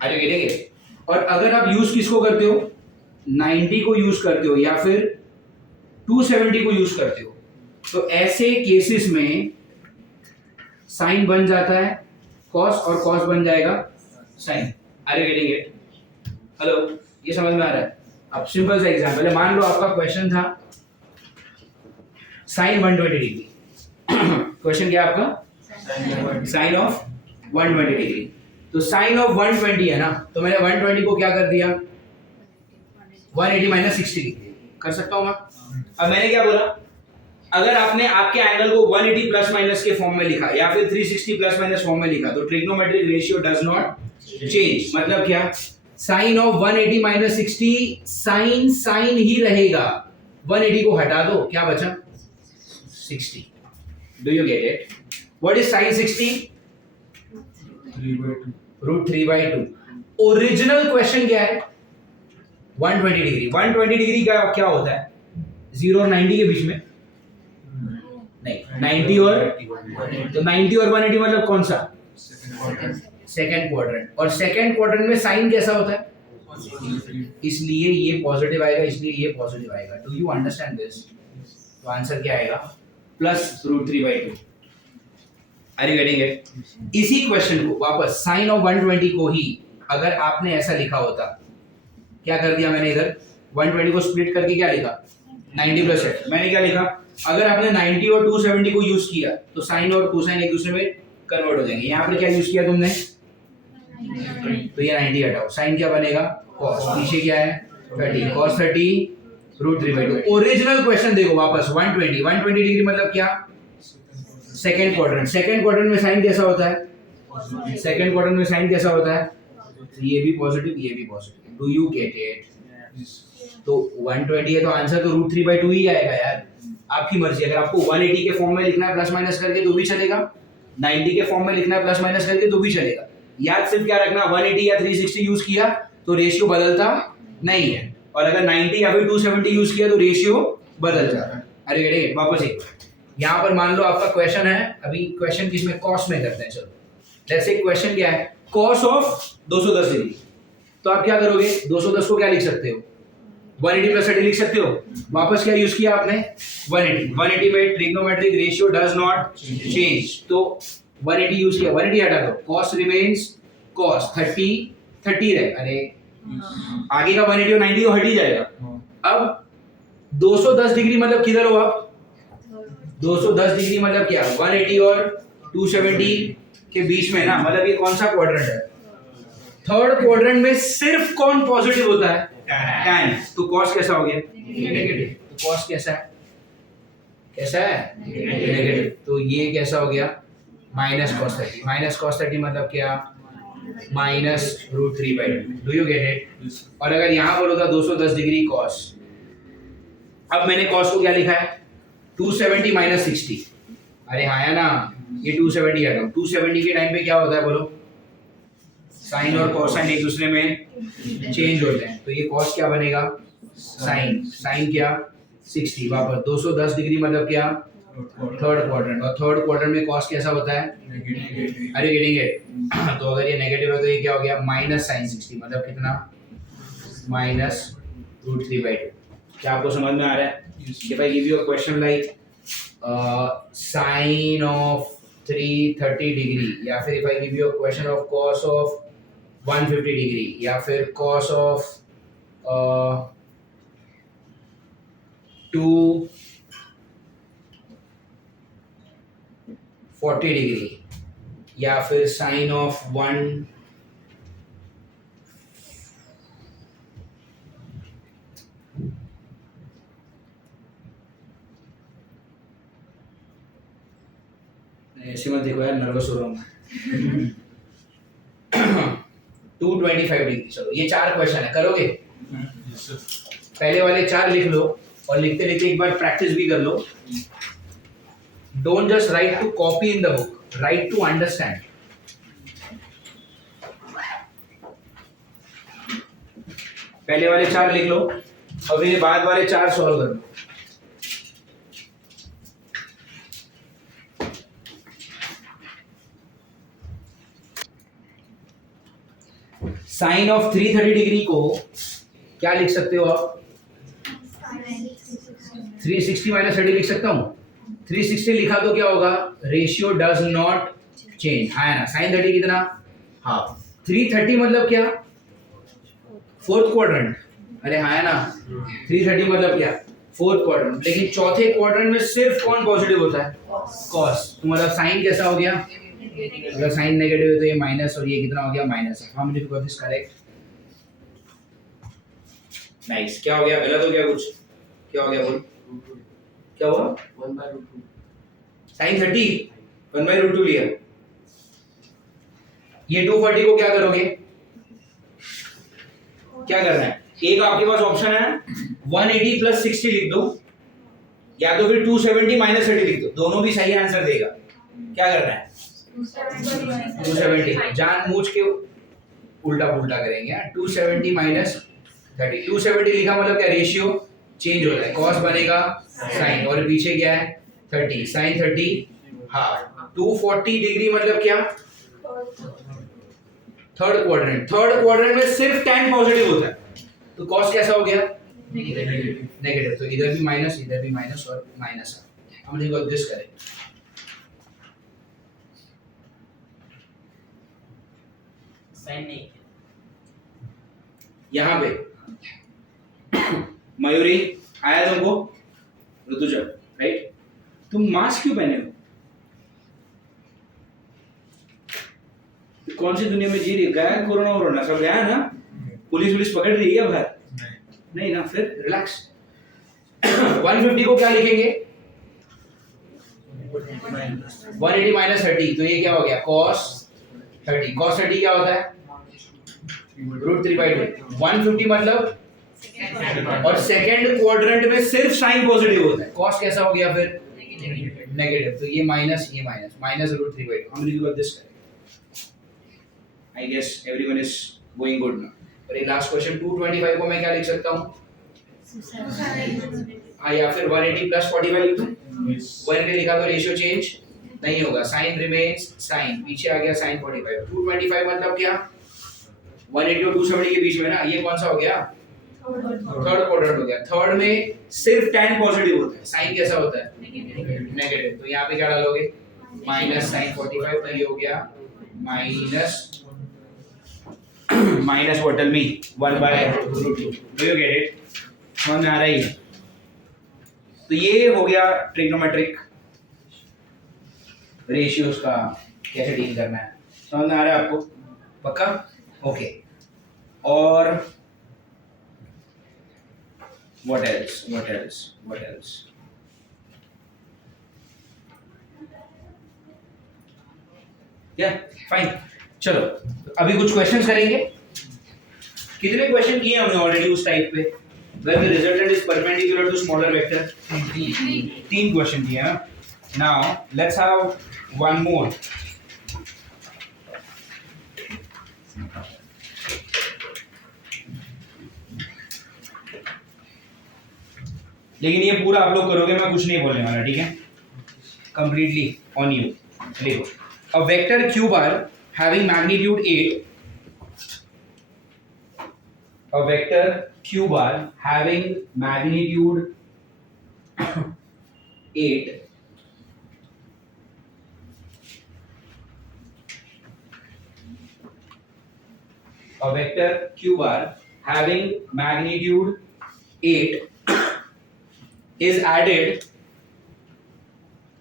Are you getting it? और अगर आप यूज किसको करते हो, 90 को यूज करते हो या फिर 270 को यूज करते हो, तो ऐसे केसेस में साइन बन जाता है कॉस और कॉस बन जाएगा sine. Are you getting it? Hello, ये समझ में आ रहा है? अब सिंपल सा एग्जांपल है, मान लो आपका क्वेश्चन था साइन 120 डिग्री. क्वेश्चन क्या है आपका? Sine of 120 degree. तो साइन ऑफ 120 है ना, तो मैंने 120 को क्या कर दिया 180 माइनस 60 डिग्री कर सकता हूं मैं. अब मैंने क्या बोला, अगर आपने आपके एंगल को 180 प्लस माइनस के फॉर्म में लिखा या फिर 360 प्लस माइनस फॉर्म में लिखा तो trigonometric ratio does not change. मतलब क्या, sine of 180 minus 60 sine sine ही रहेगा, 180 को हटा दो क्या बचा 60. Do you get it? What is sine 60? 3/2. Root 3/2. Original question क्या है 120 डिग्री. 120 डिग्री का क्या होता है 0 और 90 के बीच में, नहीं 90 और तो 90 और 180 मतलब कौन सा सेकंड क्वाड्रेंट. और सेकंड क्वाड्रेंट में साइन कैसा होता है, इसलिए ये पॉजिटिव आएगा, इसलिए ये पॉजिटिव आएगा. Do you understand this? तो आंसर क्या आएगा plus root 3/2. Are you getting it? इसी क्वेश्चन को वापस साइन ऑफ 120 को ही अगर आपने ऐसा लिखा होता, क्या कर दिया मैंने इधर 120 को स्प्लिट करके क्या लिखा 90 प्लस 60. मैंने क्या लिखा, अगर आपने 90 और 270 को यूज किया तो साइन और कोसाइन एक दूसरे में कन्वर्ट हो जाएंगे. यहाँ पर क्या यूज किया तुमने, तो ये 90 हटाओ, साइन क्या बनेगा cos, पीछे क्या है 30, cos 30 रूट 3/2. ओरिजिनल क्वेश्चन देखो वापस 120 डिग्री मतलब क्या सेकंड क्वाड्रेंट. सेकंड क्वाड्रेंट में साइन कैसा होता है, सेकंड क्वाड्रेंट में साइन कैसा होता है, ये भी पॉजिटिव ये भी positive. Do you get it? तो 120 है तो आंसर तो रूट 3/2 ही आएगा यार. आपकी मर्जी, अगर आपको 180 के फॉर्म में लिखना है प्लस माइनस करके तो भी चलेगा, 90 के फॉर्म में लिखना है प्लस माइनस करके तो भी चलेगा. याद सिर्फ क्या रखना, 180 या 360 यूज किया तो रेशियो बदलता नहीं है, और अगर 90 या फिर 270 यूज किया तो रेशियो बदल जाता है. अरे अरे वापस एक यहाँ पर मान लो आपका क्वेश्चन है, अभी क्वेश्चन किसमें कॉस में करते हैं. चलो जैसे क्वेश्चन क्या है कॉस ऑफ 210 डिग्री, तो आप क्या करोगे 210 को क्या लिख सकते हो 180 प्लस 30 लिख सकते हो. वापस क्या यूज किया आपने 180 में trigonometric ratio does not change, तो 180 यूज किया, 180 हटा दो, cos रिमेन्स cos 30 रहे. अरे आगे का 180 और 90 तो हट ही जाएगा. अब 210 डिग्री मतलब किधर हो आप, 210 डिग्री मतलब क्या 180 और 270 के बीच में ना, मतलब ये कौन सा क्वाड्रेंट है, थर्ड क्वाड्रेंट में सिर्फ कौन पॉजिटिव होता है tan. तो cos कैसा हो गया नेगेटिव. तो cos कैसा है, कैसा है नेगेटिव. तो ये कैसा हो गया माइनस cos 30. माइनस cos 30 मतलब क्या minus root 3/2. Do you get it? और अगर यहाँ पर होता 210 डिग्री cos, अब मैंने cos को क्या लिखा है 270 माइनस 60. अरे हाँ या ना, ये 270 हटाओ, 270 के टाइम पे क्या होता है बोलो, साइन और कोसाइन एक दूसरे में चेंज होते हैं, तो ये cos क्या बनेगा साइन, साइन क्या 60. वापस 210 डिग्री मतलब क्या थर्ड क्वाड्रेंट, और थर्ड क्वाड्रेंट में cos कैसा होता है अरे गेटिंग इट. तो अगर ये नेगेटिव है तो ये क्या हो गया माइनस साइन 60 मतलब कितना माइनस रूट 3/2. क्या आपको समझ में आ रहा है? If I give you a question like sine of 330 degree, या फिर if I give you a question of cos of 150 degree, या फिर cos of 2 40 डिग्री या फिर साइन ऑफ 1 ऐसे मत देखो यार, नर्वस हो रहा हूँ मैं। 225 डिग्री। चलो ये 4 क्वेश्चन है, करोगे? Yes, sir. पहले वाले 4 लिख लो और लिखते लिखते एक बार प्रैक्टिस भी कर लो। Don't just write to copy in the book, write to understand. पहले वाले 4 लिख लो और फिर बाद वाले 4 सॉल्व कर लो। साइन ऑफ 330 डिग्री को क्या लिख सकते हो आप? 360 माइनस 30 लिख सकता हूँ। 360 लिखा तो क्या होगा? रेशियो डज नॉट चेंज, है ना? साइन 30 कितना? हाफ। 330 मतलब क्या? Fourth quadrant. अरे हाँ है ना, 330 मतलब क्या? Fourth quadrant. लेकिन चौथे क्वाड्रेंट में सिर्फ कौन पॉजिटिव होता है? कॉस। तो मतलब साइन कैसा हो गया? अगर साइन नेगेटिव है तो ये माइनस, और ये कितना हो गया? Minus. How many got this correct? Nice. क्या हो गया? गलत हो गया कुछ? क्या हो गया? बोल क्या हुआ? 1/√2 साइन 30 1/√2 लिया। ये 240 को क्या करोगे? क्या करना है? एक आपके पास ऑप्शन है 180 प्लस 60 लिख दो, या तो फिर 270 माइनस 30 लिख दो। दोनों भी सही आंसर देगा। क्या करना है? 270 जानबूझ के उल्टा पुल्टा करेंगे। 270 माइनस 30। 270 लिखा मतलब क्या? रेशियो चेंज हो रहा है, कॉस बनेगा साइन, और पीछे क्या है? 30। Sign 30 half. 240 डिग्री मतलब क्या? Third quadrant. थर्ड क्वाड्रेंट में सिर्फ tan पॉजिटिव होता है, तो कॉस कैसा हो गया? नेगेटिव। तो इधर भी माइनस, इधर भी माइनस और माइनस है। हम देखो दिस करें। साइन नहीं यहाँ पे मयूरी आया तुमको? ऋतुजा, राइट? तुम मास्क क्यों पहने हो? कौन सी दुनिया में जी रही? गया कोरोना वोरोना सब गया है ना? पुलिस पकड़ रही है क्या बाहर? नहीं ना, फिर रिलैक्स। 150 को क्या लिखेंगे? 180 माइनस 30, तो ये क्या हो गया? cos 30। cos 30 क्या होता है? √3/2। 150 मतलब, और सेकंड क्वाड्रेंट में सिर्फ साइन पॉजिटिव होता है, cos कैसा हो गया फिर? नेगेटिव। तो ये माइनस, ये माइनस, माइनस √3/2। हम लिख दो this. I guess everyone is going good ना। और ये लास्ट क्वेश्चन 225 को मैं क्या लिख सकता हूँ? या फिर 180 प्लस 45 लिख दूं? 1 पे लिखा तो रेशियो चेंज नहीं होगा, साइन रिमेन्स साइन, पीछे आ गया साइन 45। 225 मतलब क्या? 180 और 270 के बीच में ना। ये कौन सा हो गया? थर्ड क्वाड्रेंट हो गया। थर्ड में सिर्फ tan पॉजिटिव होता है, साइन कैसा होता है? नेगेटिव। तो यहाँ पे क्या डालोगे? Minus sine 45। तो ये हो गया minus minus what? Tell me. 1/√2। Do you get it? समझ में आ रही है? तो ये हो गया ट्रिग्नोमेट्रिक रेशियोज का कैसे डील करना है। समझ में आ रहा है आपको? पक्का? ओके। और व्हाट एल्स? या फाइन। चलो अभी कुछ क्वेश्चंस करेंगे। कितने क्वेश्चन किए हमने ऑलरेडी उस टाइप पे? Where the resultant is perpendicular to smaller vector? 3 question किए हैं। Now let's have one more. लेकिन ये पूरा आप लोग करोगे, मैं कुछ नहीं बोलने वाला, ठीक है? Completely on you. देखो, a vector q bar having magnitude 8, a vector q bar having magnitude 8 a vector q bar having magnitude 8 is added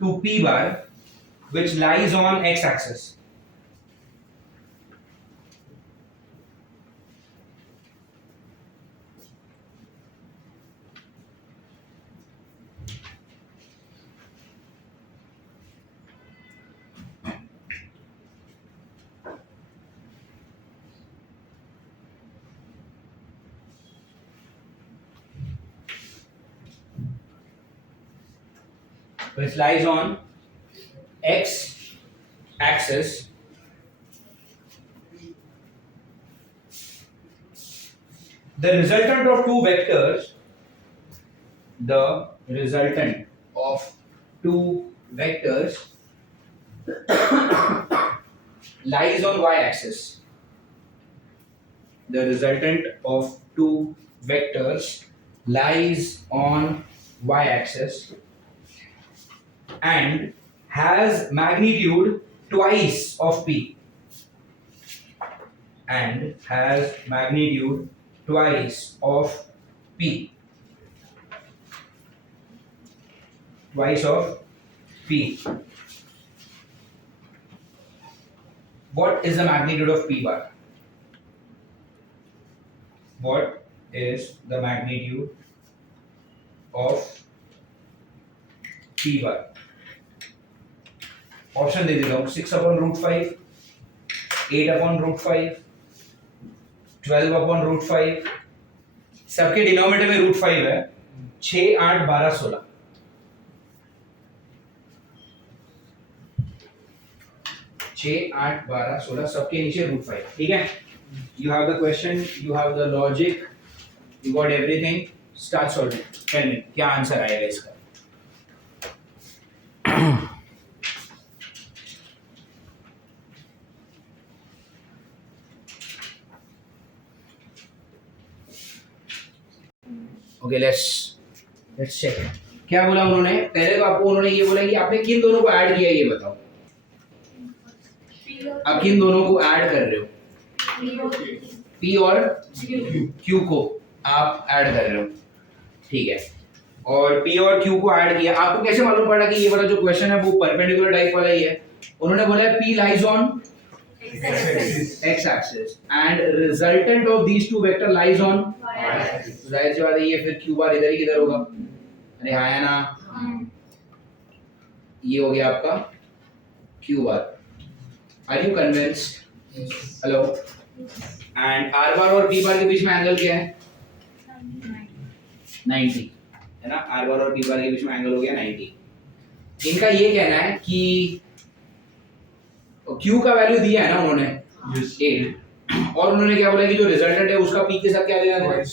to p bar which lies on x axis. Which lies on x axis the resultant of two vectors lies on y axis. The resultant of two vectors lies on y axis and has magnitude twice of p. And has magnitude twice of p. Twice of p. What is the magnitude of p bar? What is the magnitude of p bar? Option दे देता हूँ 6/√5, 8/√5, 12/√5. सबके डिनोमिनेटर में √5 है. 6, 8, 12, 16. 6, 8, 12, 16 सबके नीचे √5. ठीक है. You have the question, you have the logic, you got everything. Start solving. Tell me क्या आंसर आएगा इसका. Okay let's check. क्या बोला उन्होंने? पहले तो आपको उन्होंने ये बोला कि आपने किन दोनों को ऐड किया ये बताओ. आप किन दोनों को ऐड कर रहे हो? P और Q को आप ऐड कर रहे हो. ठीक है. और P और Q को ऐड किया. आपको कैसे मालूम पड़ा कि ये वाला जो क्वेश्चन है वो परपेंडिकुलर टाइप वाला ही है? उन्होंने बोला है P lies on x axis and resultant of these two vector lies on y axis. जाहिर सी बात है ये फिर q बार इधर ही किधर होगा. अरे हाँ है ना. ये हो गया आपका q bar. Are you convinced? Hello. and r बार और p बार के बीच में एंगल क्या है? 90 है ना. r बार और p बार के बीच में एंगल हो गया 90. इनका ये कहना है कि Q का वैल्यू दिया है ना उन्होंने 8 और उन्होंने क्या बोला कि जो रिजल्टेंट है उसका P के साथ क्या देना है?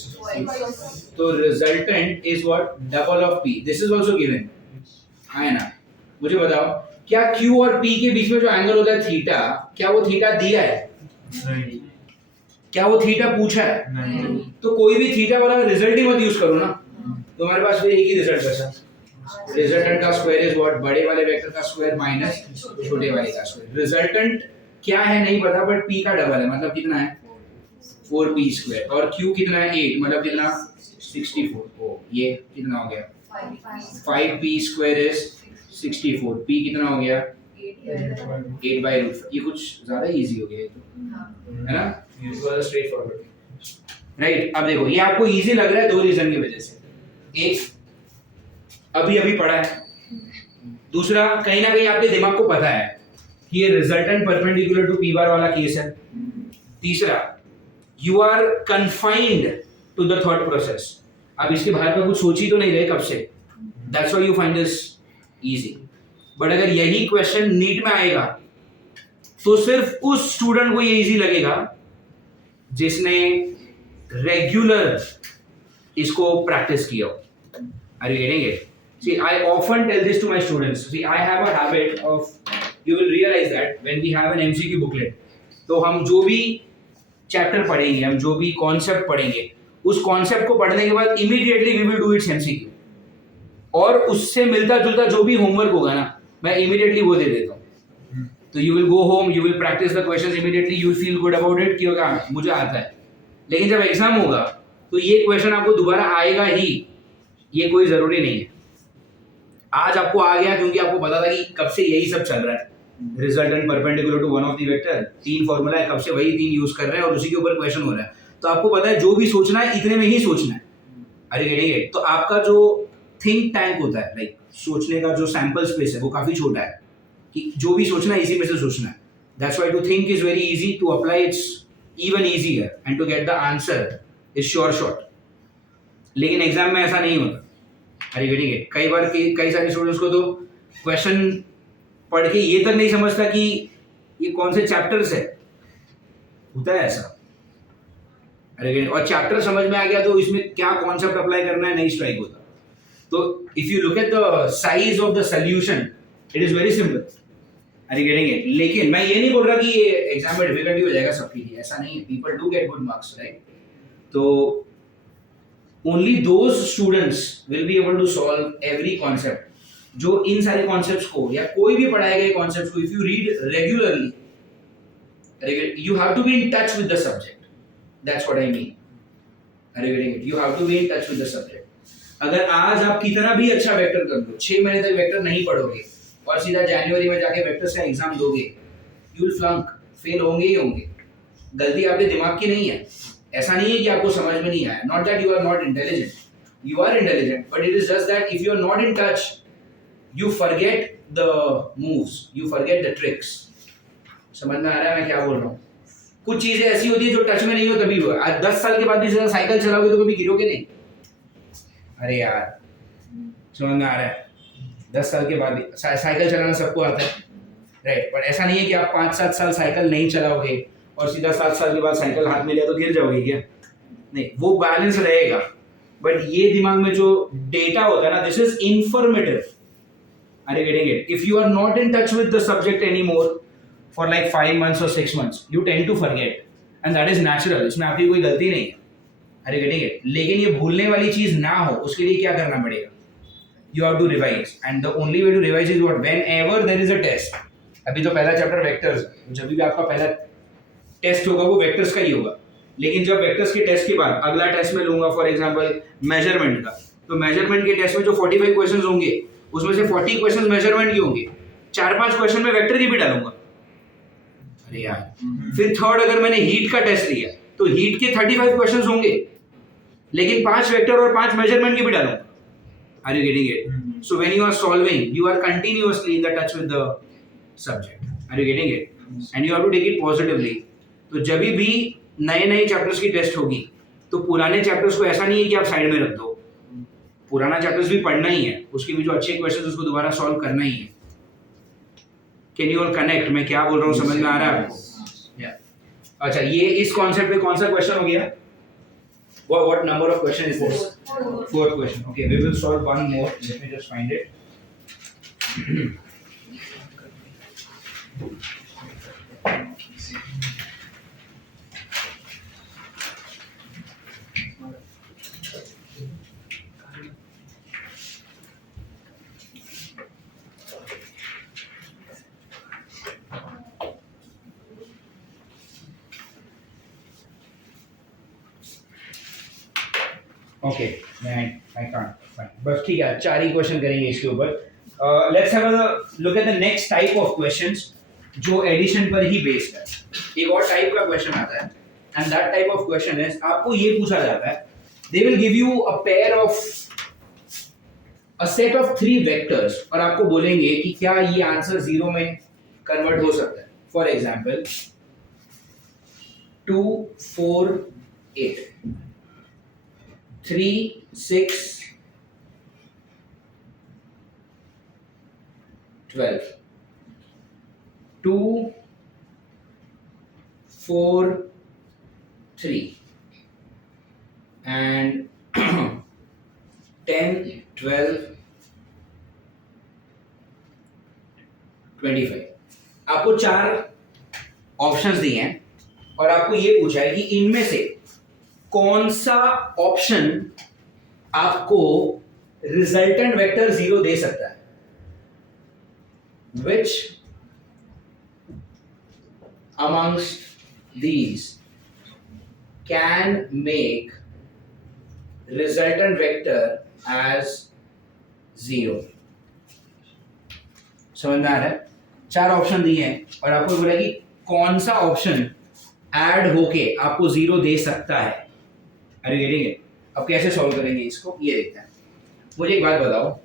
तो resultant is what? Double of P. This is also given. है ना. मुझे बताओ क्या Q और P के बीच में जो एंगल होता है थीटा, क्या वो थीटा दिया है? नहीं. क्या वो थीटा पूछा है? नहीं. तो कोई भी थीटा वाला रिजल्ट ही मत यूज करो ना. तो हमारे पास फिर एक ही रिजल्ट बचा. रिजल्टेंट का स्क्वायर इज व्हाट? बड़े वाले वेक्टर का स्क्वायर माइनस छोटे वाले का स्क्वायर. रिजल्टेंट क्या है नहीं पता बट p का डबल है. मतलब कितना है? 4p square. और q कितना है? 8. मतलब कितना? 64. ओ ये कितना हो गया? 5p square is 64. p कितना हो गया? 8/√5. ये कुछ ज्यादा इजी हो गया ये तो. है ना. It was straight forward. Right. अब देखो ये आपको इजी लग रहा है दो रीजन की वजह से. एक अभी पढ़ा है. दूसरा कहीं ना कहीं आपके दिमाग को पता है कि ये resultant perpendicular to p bar वाला केस है. तीसरा you are confined to the thought process. आप इसके बाहर का कुछ सोच ही तो नहीं रहे कब से. That's why you find this easy. But अगर यही क्वेश्चन नीट में आएगा तो सिर्फ उस स्टूडेंट को ये इजी लगेगा जिसने रेगुलर इसको प्रैक्टिस किया हो. Are you getting it? See, I often tell this to my students. See, I have a habit of, you will realize that when we have an MCQ booklet, तो हम जो भी चैप्टर पढ़ेंगे, हम जो भी कॉन्सेप्ट पढ़ेंगे, उस कॉन्सेप्ट को पढ़ने के बाद immediately we will do its MCQ. और उससे मिलता जुलता जो भी होमवर्क होगा ना, मैं इमीडिएटली वो दे देता हूँ. तो you will go home, you will practice the questions immediately, you will feel good about it कि मुझे आता है. लेकिन जब एग्जाम होगा तो ये क्वेश्चन आपको दोबारा आएगा ही, ये कोई जरूरी नहीं है. आज आपको आ गया क्योंकि आपको पता था कि कब से यही सब चल रहा है, resultant perpendicular to one of the vector, 3 formula है, कब से वही 3 यूज कर रहे हैं और उसी के ऊपर क्वेश्चन हो रहा है। तो आपको पता है जो भी सोचना है इतने में ही सोचना है। अरे गेटिंग इट? तो आपका जो थिंक टैंक होता है, लाइक सोचने का जो सैंपल स्पेस है वो काफी छोटा है कि जो भी सोचना है इसी में से सोचना है। That's why to think is very easy, to apply it's even easier and to get the answer is sure shot. लेकिन एग्जाम में ऐसा नहीं होता। अरे गेटिंग इट? कई बार कई सारे स्टूडेंट्स को तो क्वेश्चन पढ़ के ये तक नहीं समझता कि ये कौन से चैप्टर्स है, होता है ऐसा। अरे और चैप्टर समझ में आ गया तो इसमें क्या कॉन्सेप्ट अप्लाई करना है नहीं स्ट्राइक होता। तो if you look at the size of the solution it is very simple. अरे गेटिंग इट? लेकिन मैं ये नहीं बोल रहा कि ये एग्जाम में डिफिकल्टी हो जाएगा सबके लिए, ऐसा नहीं है। People do get good marks, right? तो only those students will be able to solve every concept जो इन सारे कॉन्सेप्ट्स को या कोई भी पढ़ाए गए कॉन्सेप्ट्स को if you read regularly, you have to be in touch with the subject. That's what I mean. Are you getting it? You have to be in touch with the subject. अगर आज आप कितना भी अच्छा वेक्टर कर लो, 6 महीने तक वेक्टर नहीं पढ़ोगे और सीधा जनवरी में जाके वेक्टर्स का एग्जाम दोगे, यू विल फ्लंक, फेल होंगे ही होंगे। गलती आपके दिमाग की नहीं है। ऐसा नहीं है कि आपको समझ में नहीं आया। Not that you are not intelligent. You are intelligent, but it is just that if you are not in touch, you forget the moves, you forget the tricks. समझ में आ रहा है मैं क्या बोल रहा हूँ? कुछ चीजें ऐसी होती है जो टच में नहीं हो तभी हो। आज 10 साल के बाद भी साइकिल चलाओगे तो कभी गिरोगे नहीं। अरे यार समझ में आ रहा है? 10 साल के बाद भी साइकिल चलाना सबको आता है, राइट? बट ऐसा नहीं है कि आप 5-7 साल साइकिल नहीं चलाओगे और सीधा 7 साल के बाद साइकिल हाथ में लिया तो गिर जाओगे क्या? नहीं, वो बैलेंस रहेगा। बट ये दिमाग में जो डेटा होता है ना, this is informative. Are getting it? If you are not in touch with the subject any more for like 5 months or 6 months, you tend to forget, and that is natural. इसमें आपकी कोई गलती नहीं है। अरे गेटिंग इट? लेकिन ये भूलने वाली चीज ना हो उसके लिए क्या करना पड़ेगा? You have to revise, and the only way to revise is what? Whenever there is a test. अभी तो पहला चैप्टर वेक्टर्स, जब भी आपका पहला टेस्ट होगा वो वेक्टर्स का ही होगा। लेकिन जब वेक्टर्स के टेस्ट के बाद अगला टेस्ट में लूंगा फॉर एग्जांपल मेजरमेंट का, तो मेजरमेंट के टेस्ट में जो 45 क्वेश्चंस होंगे उसमें से 40 क्वेश्चंस मेजरमेंट के होंगे, 4-5 क्वेश्चन में वेक्टर की भी डालूंगा। अरे यार, फिर थर्ड अगर मैंने हीट का टेस्ट लिया तो हीट के 35 क्वेश्चंस होंगे लेकिन 5 वेक्टर और 5 मेजरमेंट के भी डालूंगा। Are you getting it? So when you are solving you are continuously in the touch with the subject. Are you getting it? And you have to take it positively. तो जब भी नए चैप्टर्स की टेस्ट होगी तो पुराने चैप्टर्स को ऐसा नहीं है कि आप साइड में रख दो, पुराना चैप्टर्स भी पढ़ना ही है, उसके भी जो अच्छे क्वेश्चंस उसको दोबारा सॉल्व करना ही है। Can you all connect? मैं क्या बोल रहा हूँ समझ में आ रहा है आपको? अच्छा, ये इस कॉन्सेप्ट पे कौन सा क्वेश्चन हो गया? What number of question is this? 4th question. Okay, we will solve one more. Let me just find it. Okay, I can't find. बस ठीक है, 4 ही क्वेश्चन करेंगे इसके ऊपर। Let's have a look at the next type of questions जो एडिशन पर ही बेस्ड है। एक और टाइप का क्वेश्चन आता है and that type of question is, आपको ये पूछा जाता है, they will give you a pair of a set of 3 vectors और आपको बोलेंगे कि क्या ये आंसर 0 में कन्वर्ट हो सकता है। For example 2 4 8, 3 6 12, 2 4 3 and 10 12 25। आपको 4 ऑप्शंस दिए हैं और आपको ये पूछा है कि इनमें से कौन सा ऑप्शन आपको रिजल्टेंट वेक्टर 0 दे सकता है। Which amongst these can make resultant vector as 0? समझ में आ रहा है? 4 ऑप्शन दिए हैं और आपको बोला कि कौन सा ऑप्शन ऐड होके आपको 0 दे सकता है। अरे गेटिंग है? अब कैसे सॉल्व करेंगे इसको, ये देखते हैं। मुझे एक बात बताओ,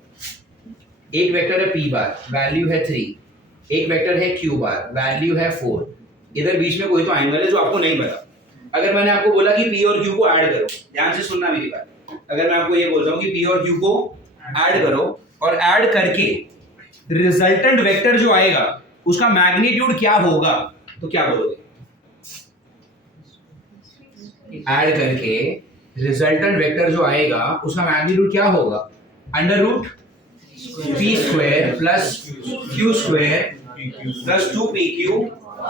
एक वेक्टर है p बार, वैल्यू है 3, एक वेक्टर है q बार, वैल्यू है 4, इधर बीच में कोई तो एंगल है जो आपको नहीं पता। अगर मैंने आपको बोला कि p और q को ऐड करो, ध्यान से सुनना मेरी बात, अगर मैं आपको ये बोलता हूँ कि p और q को ऐड करो और ऐड करके रिजल्टेंट वेक्टर जो आएगा उसका मैग्नीट्यूड क्या होगा, तो क्या बोलोगे? ऐड करके रिजल्टेंट वेक्टर जो आएगा उसका मैग्नीट्यूड क्या होगा? Under root p square plus q square plus 2pq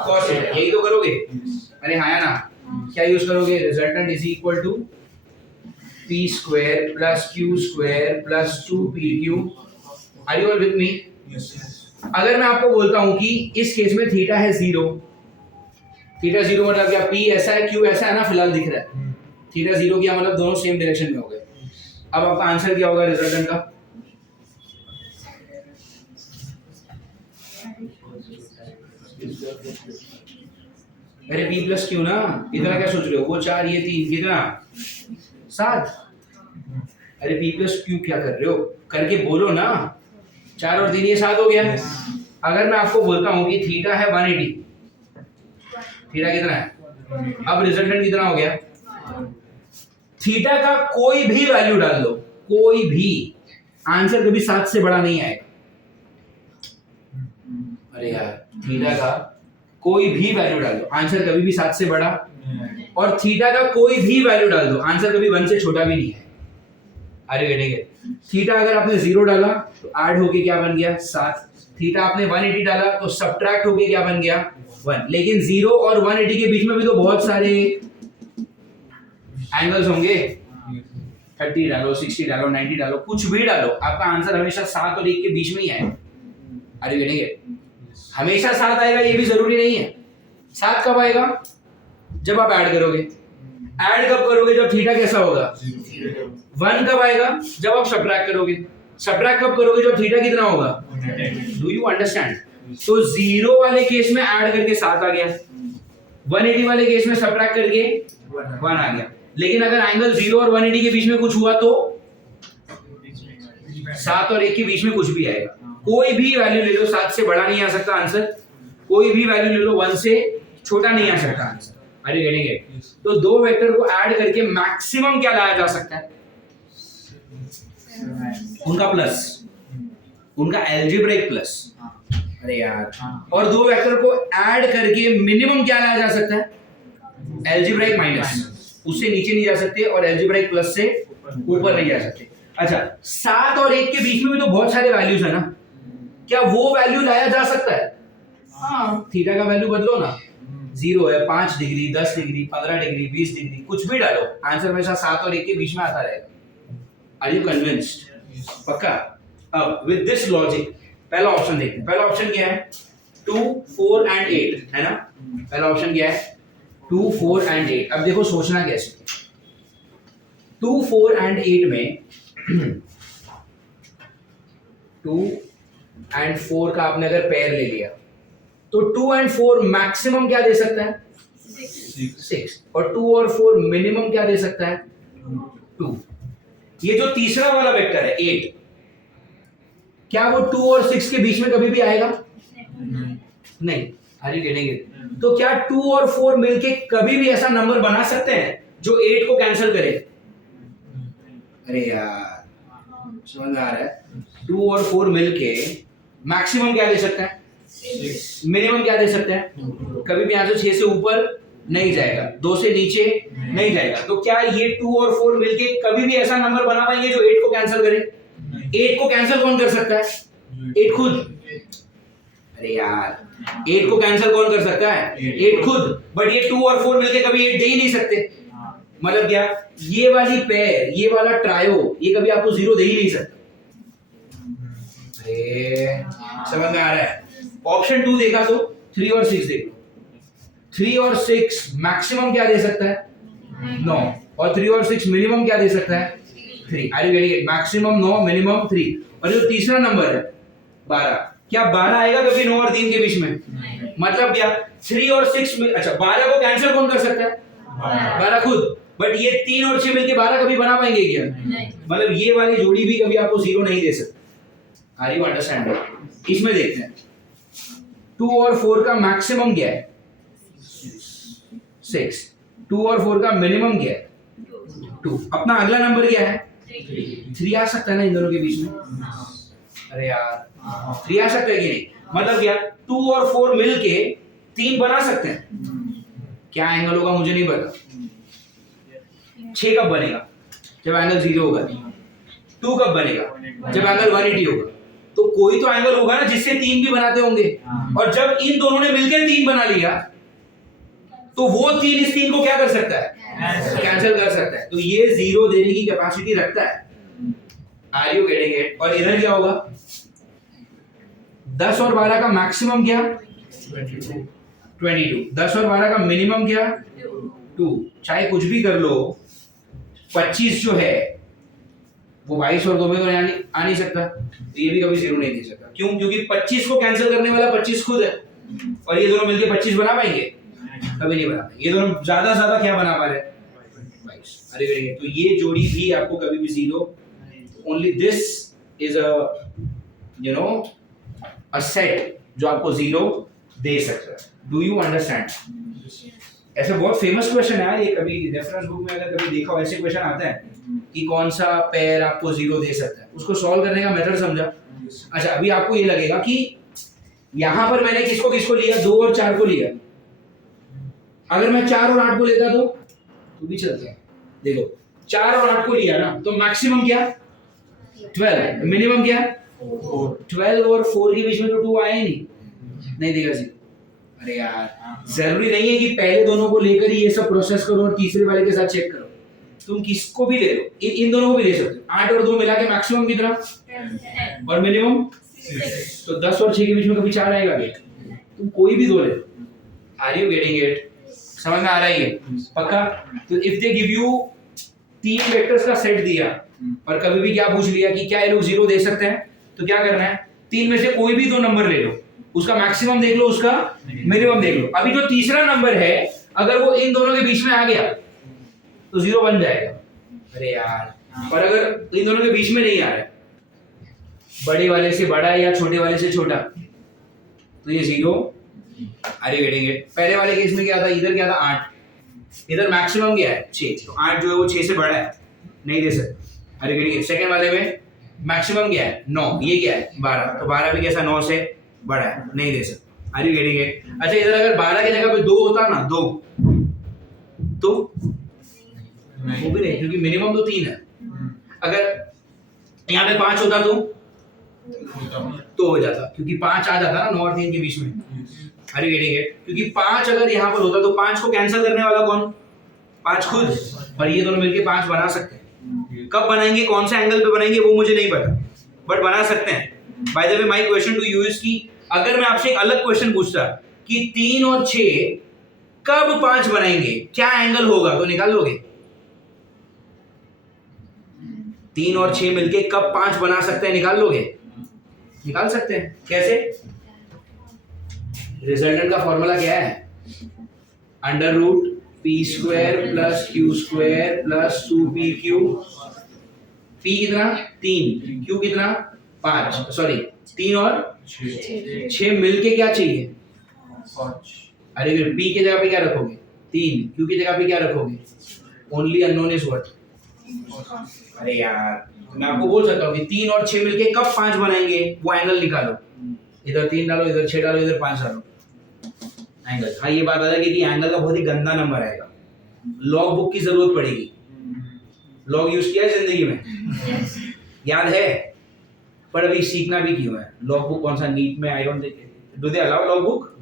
cos theta, यही तो करोगे? अरे हाँ या ना? क्या यूज करोगे? Resultant is equal to p square plus q square plus 2pq। Are you all with me? अगर मैं आपको बोलता हूं कि इस केस में थीटा है 0, थीटा 0 मतलब क्या? p ऐसा है, q ऐसा है ना, फिलहाल दिख रहा है। थीटा 0 किया मतलब दोनों सेम डायरेक्शन में हो गए। अब आपका आंसर क्या होगा रिजल्टेंट का? अरे p प्लस q ना, इतना क्या सोच रहे हो? वो 4 ये 3, कितना? 7। अरे p प्लस q क्या कर रहे हो? करके बोलो ना, 4 और 3 ये 7 हो गया। अगर मैं आपको बोलता हूं कि थीटा है 180, थीटा कितना है? अब रिजल्टेंट कितना हो गया? थीटा का कोई भी वैल्यू डाल दो, कोई भी, आंसर कभी 7 से बड़ा नहीं आएगा। अरे यार, थीटा का कोई भी वैल्यू डाल दो, आंसर कभी भी 7 से बड़ा, और थीटा का कोई भी वैल्यू डाल दो, आंसर कभी 1 से छोटा भी नहीं है। अरे गेटिंग? थीटा अगर आपने 0 डाला तो ऐड होके क्या बन गया? 7। थीटा आपने 180 डाला तो सब्ट्रैक्ट होके क्या बन गया? 1। लेकिन 0 और 180 के बीच में भी तो बहुत सारे एंगल्स होंगे। 30 डालो, 60 डालो, 90 डालो, कुछ भी डालो, आपका आंसर हमेशा 7 और 1 के बीच में ही आएगा। अरे गेटिंग? हमेशा 7 आएगा ये भी जरूरी नहीं है। 7 कब आएगा? जब आप ऐड करोगे। ऐड कब करोगे? जब थीटा कैसा होगा? 1 कब आएगा? जब आप सब्ट्रैक्ट करोगे। सब्ट्रैक्ट कब करोगे? जब थीटा कितना होगा? Do you understand? तो 0 वाले केस में ऐड करके 7 आ गया, 180 वाले केस में सब्ट्रैक्ट करके 1 आ गया। लेकिन अगर एंगल 0 और 180 के बीच में कुछ हुआ तो 7 और 1 के बीच में कुछ भी आएगा। कोई भी वैल्यू ले लो, 7 से बड़ा नहीं आ सकता आंसर, कोई भी वैल्यू ले लो 1 से छोटा नहीं आ सकता आंसर। अरे गेटिंग इट? तो दो वेक्टर को ऐड करके मैक्सिमम क्या लाया जा सकता है? उनका प्लस, उनका एल्जेब्रिक प्लस। अरे यार, और दो वेक्टर को ऐड करके मिनिमम क्या लाया जा सकता है? Algebraic minus. उससे नीचे नहीं जा सकते और एल्जेब्रिक प्लस से ऊपर नहीं जा सकते। अच्छा, 7 और 1 के बीच में भी तो बहुत सारे वैल्यूज है ना, क्या वो वैल्यू लाया जा सकता है? हाँ, थीटा का वैल्यू बदलो ना, 0 है, 5 डिग्री, 10 डिग्री, 15 डिग्री, 20 डिग्री, कुछ भी डालो, आंसर हमेशा 7 और 1 के बीच में आता रहेगा। Are you convinced? पक्का? अब विद दिस लॉजिक पहला ऑप्शन देखते हैं। पहला ऑप्शन क्या है? 2, 4 एंड 8 है ना। पहला ऑप्शन क्या है? 2, 4 एंड 8। अब देखो सोचना कैसे। 2, 4 एंड 8 में 2 एंड 4 का आपने अगर पेयर ले लिया तो 2 एंड 4 मैक्सिमम क्या दे सकता है? 6। और 2 और 4 मिनिमम क्या दे सकता है? 2। ये जो तीसरा वाला वेक्टर है 8, क्या वो 2 और 6 के बीच में कभी भी आएगा? नहीं। Are you getting it? तो क्या 2 और 4 मिलके कभी भी ऐसा नंबर बना सकते हैं जो 8 को कैंसिल करे? अरे यार, समझ आ रहा है? 2 और 4 मिलके मैक्सिमम क्या दे सकते हैं? मिनिमम क्या दे सकते हैं? कभी भी यहां से 6 से ऊपर नहीं जाएगा, 2 से नीचे नहीं जाएगा। तो क्या ये 2 और 4 मिलके कभी भी ऐसा नंबर बना पाएंगे जो 8 को कैंसिल करे? 8 को कैंसिल कौन कर सकता है? 8 खुद। अरे यार, 8 को कैंसिल कौन कर सकता है? 8 खुद। बट ये 2 और 4 मिलके कभी 8 दे ही नहीं सकते। मतलब क्या? ये वाली पेयर, ये वाला ट्रायो, ये कभी आपको 0 दे ही नहीं सकता। अरे समझ में आ रहा है? ऑप्शन 2 देखा तो 3 और 6 देख लो। 3 और 6 मैक्सिमम क्या दे सकता है? 9। और 3 और 6 मिनिमम क्या दे सकता है? 3। Are you getting it? Maximum 9, minimum 3। और जो तीसरा नंबर है 12, क्या 12 आएगा कभी 9 और 3 के बीच में? मतलब क्या 3 और 6 में, अच्छा 12 को कैंसिल कौन कर सकता है? 12 खुद। बट ये 3 और 6 मिलके 12 कभी बना पाएंगे क्या? मतलब ये वाली जोड़ी भी कभी आपको 0 नहीं दे सकती। Are you understand? इसमें देखते हैं 2 और 4 का मैक्सिमम क्या है? 6। 2 और 4 का मिनिमम क्या है? 2। अपना अगला नंबर क्या है? 3 आ सकता है ना इन दोनों के बीच में? अरे यार 3 आ सकता है कि नहीं? मतलब क्या 2 और 4 मिलके 3 बना सकते हैं? क्या एंगल होगा मुझे नहीं पता। 6 कब बनेगा? जब एंगल 0 होगा। 2 कब बनेगा? जब एंगल 180 होगा। तो कोई तो एंगल होगा ना जिससे 3 भी बनाते होंगे। और जब इन दोनों ने मिलकर 3 बना लिया तो वो 3 इस 3 को क्या कर सकता है? कैंसिल कर सकता है। तो ये 0 देने की कैपेसिटी रखता है। Are you getting it? और इधर क्या होगा? 10 और 12 का मैक्सिमम क्या? 22। 10 और 12 का मिनिमम क्या? 2। चाहे कुछ भी कर लो 25 जो है वो 22 और 2 में तो आ नहीं सकता। तो ये भी कभी 0 नहीं दे सकता। क्यों? क्योंकि 25 को कैंसिल करने वाला 25 खुद है। और ये दोनों मिलके 25 बना पाएंगे? कभी नहीं बना पाएंगे। ये दोनों ज्यादा ज्यादा क्या बना पा रहे हैं? 22। अरे तो ये जोड़ी भी आपको कभी भी 0, only this is a you know a set जो आपको 0 दे सकता है। Do you understand? ऐसे बहुत फेमस क्वेश्चन है ये, कभी रेफरेंस बुक में अगर कभी देखा हो ऐसे क्वेश्चन आते हैं कि कौन सा पेयर आपको 0 दे सकता है। उसको सॉल्व करने का मेथड समझा? अच्छा अभी आपको ये लगेगा कि यहां पर मैंने किसको किसको लिया? 2 और 4 को लिया। अगर मैं 4 और 8 को लेता तो भी चलता है। देखो 4 और 8 को लिया ना तो मैक्सिमम क्या? 12। मिनिमम क्या? 12 और 4 के बीच में तो 2 आया ही नहीं देगा 0। अरे यार जरूरी नहीं है कि पहले दोनों को लेकर ही ये सब प्रोसेस करो और तीसरे वाले के साथ चेक करो। तुम किसको भी ले लो, इन दोनों को भी ले सकते हो। 8 और 2 मिला के मैक्सिमम कितना? और मिनिमम? तो 10 और 6 के बीच में कभी 4 आएगा क्या? तुम कोई भी दो ले। Are you getting it? समझ में आ रहा है? पक्का? तो if they give you 3 vectors का सेट दिया और कभी भी क्या पूछ लिया कि क्या ये लोग 0 दे सकते हैं, तो क्या करना है? 3 में से कोई भी 2 नंबर ले लो, उसका मैक्सिमम देख लो, उसका मिनिमम देख लो। अभी जो तीसरा नंबर है अगर वो इन दोनों के बीच में आ गया तो 0 बन जाएगा। अरे यार, और अगर इन दोनों के बीच में नहीं आ रहा है, बड़े वाले से बड़ा या छोटे वाले से छोटा, तो ये 0। Are you getting it? पहले वाले केस में क्या था? इधर क्या था? 8। इधर मैक्सिमम क्या है? 6। तो 8 जो है वो 6 से बड़ा है, नहीं दे सकते। Are you getting it? Second वाले में मैक्सिमम क्या है? 9। ये क्या है? 12। तो 12 भी कैसा? 9 से बड़ा है, नहीं दे सकते। Are you getting it? अच्छा इधर अगर 12 की जगह पे 2 होता ना, 2 तो वो भी नहीं, क्योंकि मिनिमम तो 3 है। अगर यहाँ पे 5 होता तो हो जाता, क्योंकि 5 आ जाता ना 9 और 3 के बीच में। Are you getting it? क्योंकि 5 अगर यहाँ पर होता तो 5 को कैंसिल करने वाला कौन? 5 खुद। और ये दोनों मिलके 5 बना सकते हैं। कब बनाएंगे, कौन से एंगल पे बनाएंगे वो मुझे नहीं पता, बट बना सकते हैं। By the way my question to you is कि अगर मैं आपसे एक अलग क्वेश्चन पूछता कि 3 और 6 कब 5 बनाएंगे, क्या एंगल होगा, तो निकाल लोगे? 3 और 6 मिलके कब 5 बना सकते हैं, निकाल लोगे? निकाल सकते हैं। कैसे? रिजल्टेंट का फॉर्मूला क्या है? Under root P square plus Q square plus 2pq। P कितना? 3। क्यू कितना? 5। सॉरी 3 और 6 मिलके क्या चाहिए? 5। अरे फिर पी की जगह पे क्या रखोगे? 3। क्यू की जगह पे क्या रखोगे? Only unknown is what? अरे यार मैं आपको बोल सकता हूँ कि 3 और 6 मिलके कब 5 बनाएंगे, वो एंगल निकालो। इधर 3 डालो, इधर 6 डालो, इधर 5 डालो, एंगल। हाँ ये बात अलग है कि एंगल का बहुत ही गंदा नंबर आएगा। लॉग बुक की जरूरत पड़ेगी। लॉग यूज किया है जिंदगी में? याद है? पर अभी सीखना भी क्यों है? लॉग बुक कौन सा नीट में? I don't do they allow log book?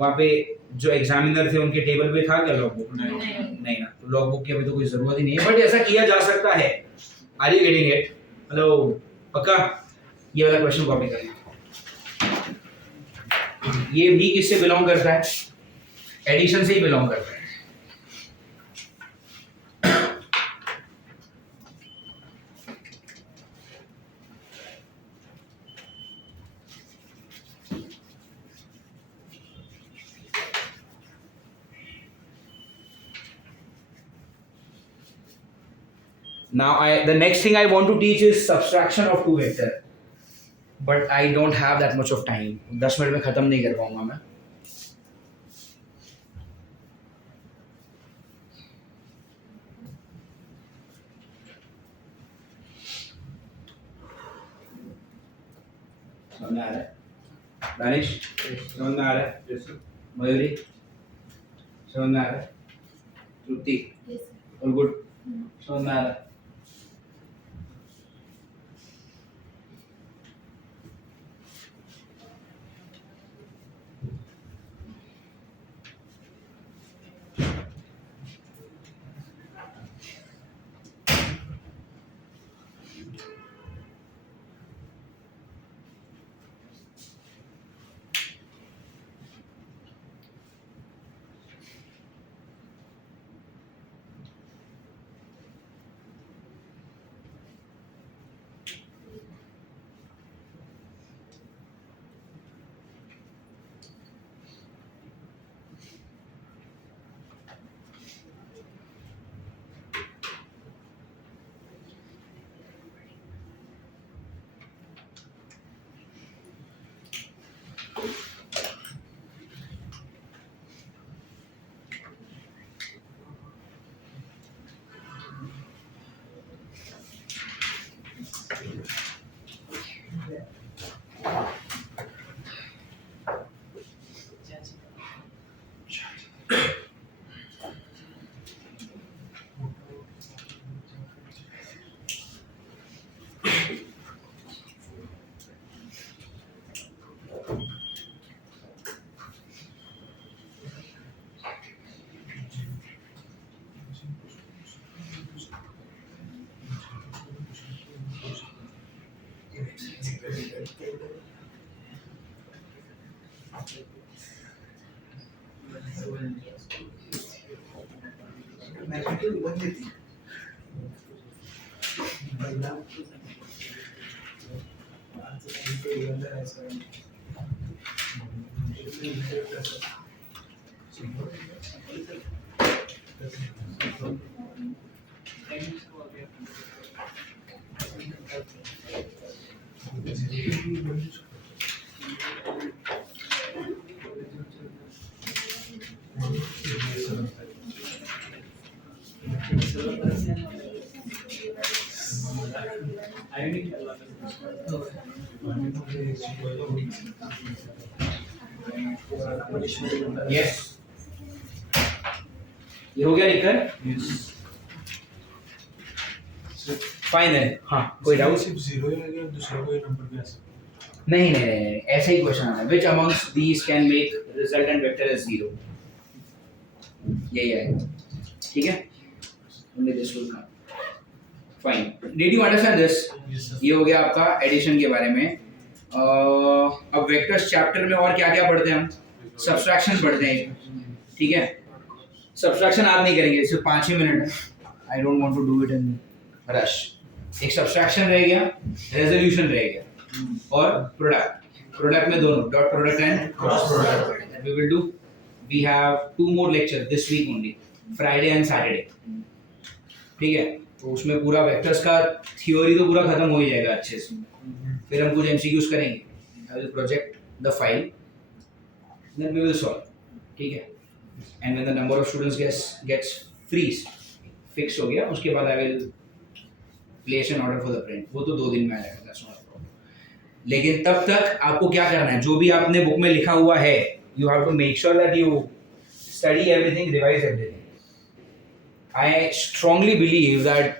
वहाँ पे जो एग्जामिनर थे उनके टेबल पे था क्या लॉग बुक? नहीं ना। तो लॉग बुक की अभी तो कोई जरूरत ही नहीं है, बट ऐसा किया जा सकता है। Are you getting it? Hello पक्का? ये वाला क्वेश्चन कॉपी करना। ये भी किससे बिलोंग करता है? एडिशन से ही बिलोंग करता है। Now the next thing I want to teach is subtraction of two vector, but I don't have that much of time. 10 minute में खत्म नहीं कर पाऊंगा मैं. समझ में आ रहा है? दानिश समझ में आ रहा है? मयूरी समझ में आ रहा है? श्रुति ऑल गुड समझ में आ रहा है? यस ये हो गया लिखकर फाइन है. हाँ कोई डाउट? सिर्फ जीरो ही आएगा, दूसरा कोई नंबर भी आ सकता नहीं नहीं नहीं ऐसे ही क्वेश्चन आता है. Which amongst these can make resultant vector as zero. यही आएगा. ठीक है. Only this will come. Fine. Did you understand this? ये हो गया आपका एडिशन के बारे में. अब वेक्टर्स चैप्टर में और क्या क्या पढ़ते हैं हम? सब्सट्रैक्शन पढ़ते हैं. ठीक है. सब्सट्रैक्शन आज नहीं करेंगे, सिर्फ 5 ही मिनट है. I don't want to do it in rush. एक सब्सट्रैक्शन रह गया, रेजोल्यूशन रह गया और प्रोडक्ट में दोनों dot product and cross product we will do. We have 2 more lecture this week only, Friday and Saturday. ठीक है. तो उसमें पूरा वेक्टर्स का थ्योरी तो पूरा खत्म हो ही जाएगा अच्छे से. फिर हम कुछ एमसीक्यूज करेंगे. I will project the file, then we will solve. ठीक है. And when the number of students gets freeze fix हो गया, उसके बाद I will place an order for the print. वो तो 2 दिन में आ जाएगा, दैट्स नॉट अ प्रॉब्लम. लेकिन तब तक आपको क्या करना है, जो भी आपने बुक में लिखा हुआ है, you have to make sure that you study everything, revise everything. I strongly believe that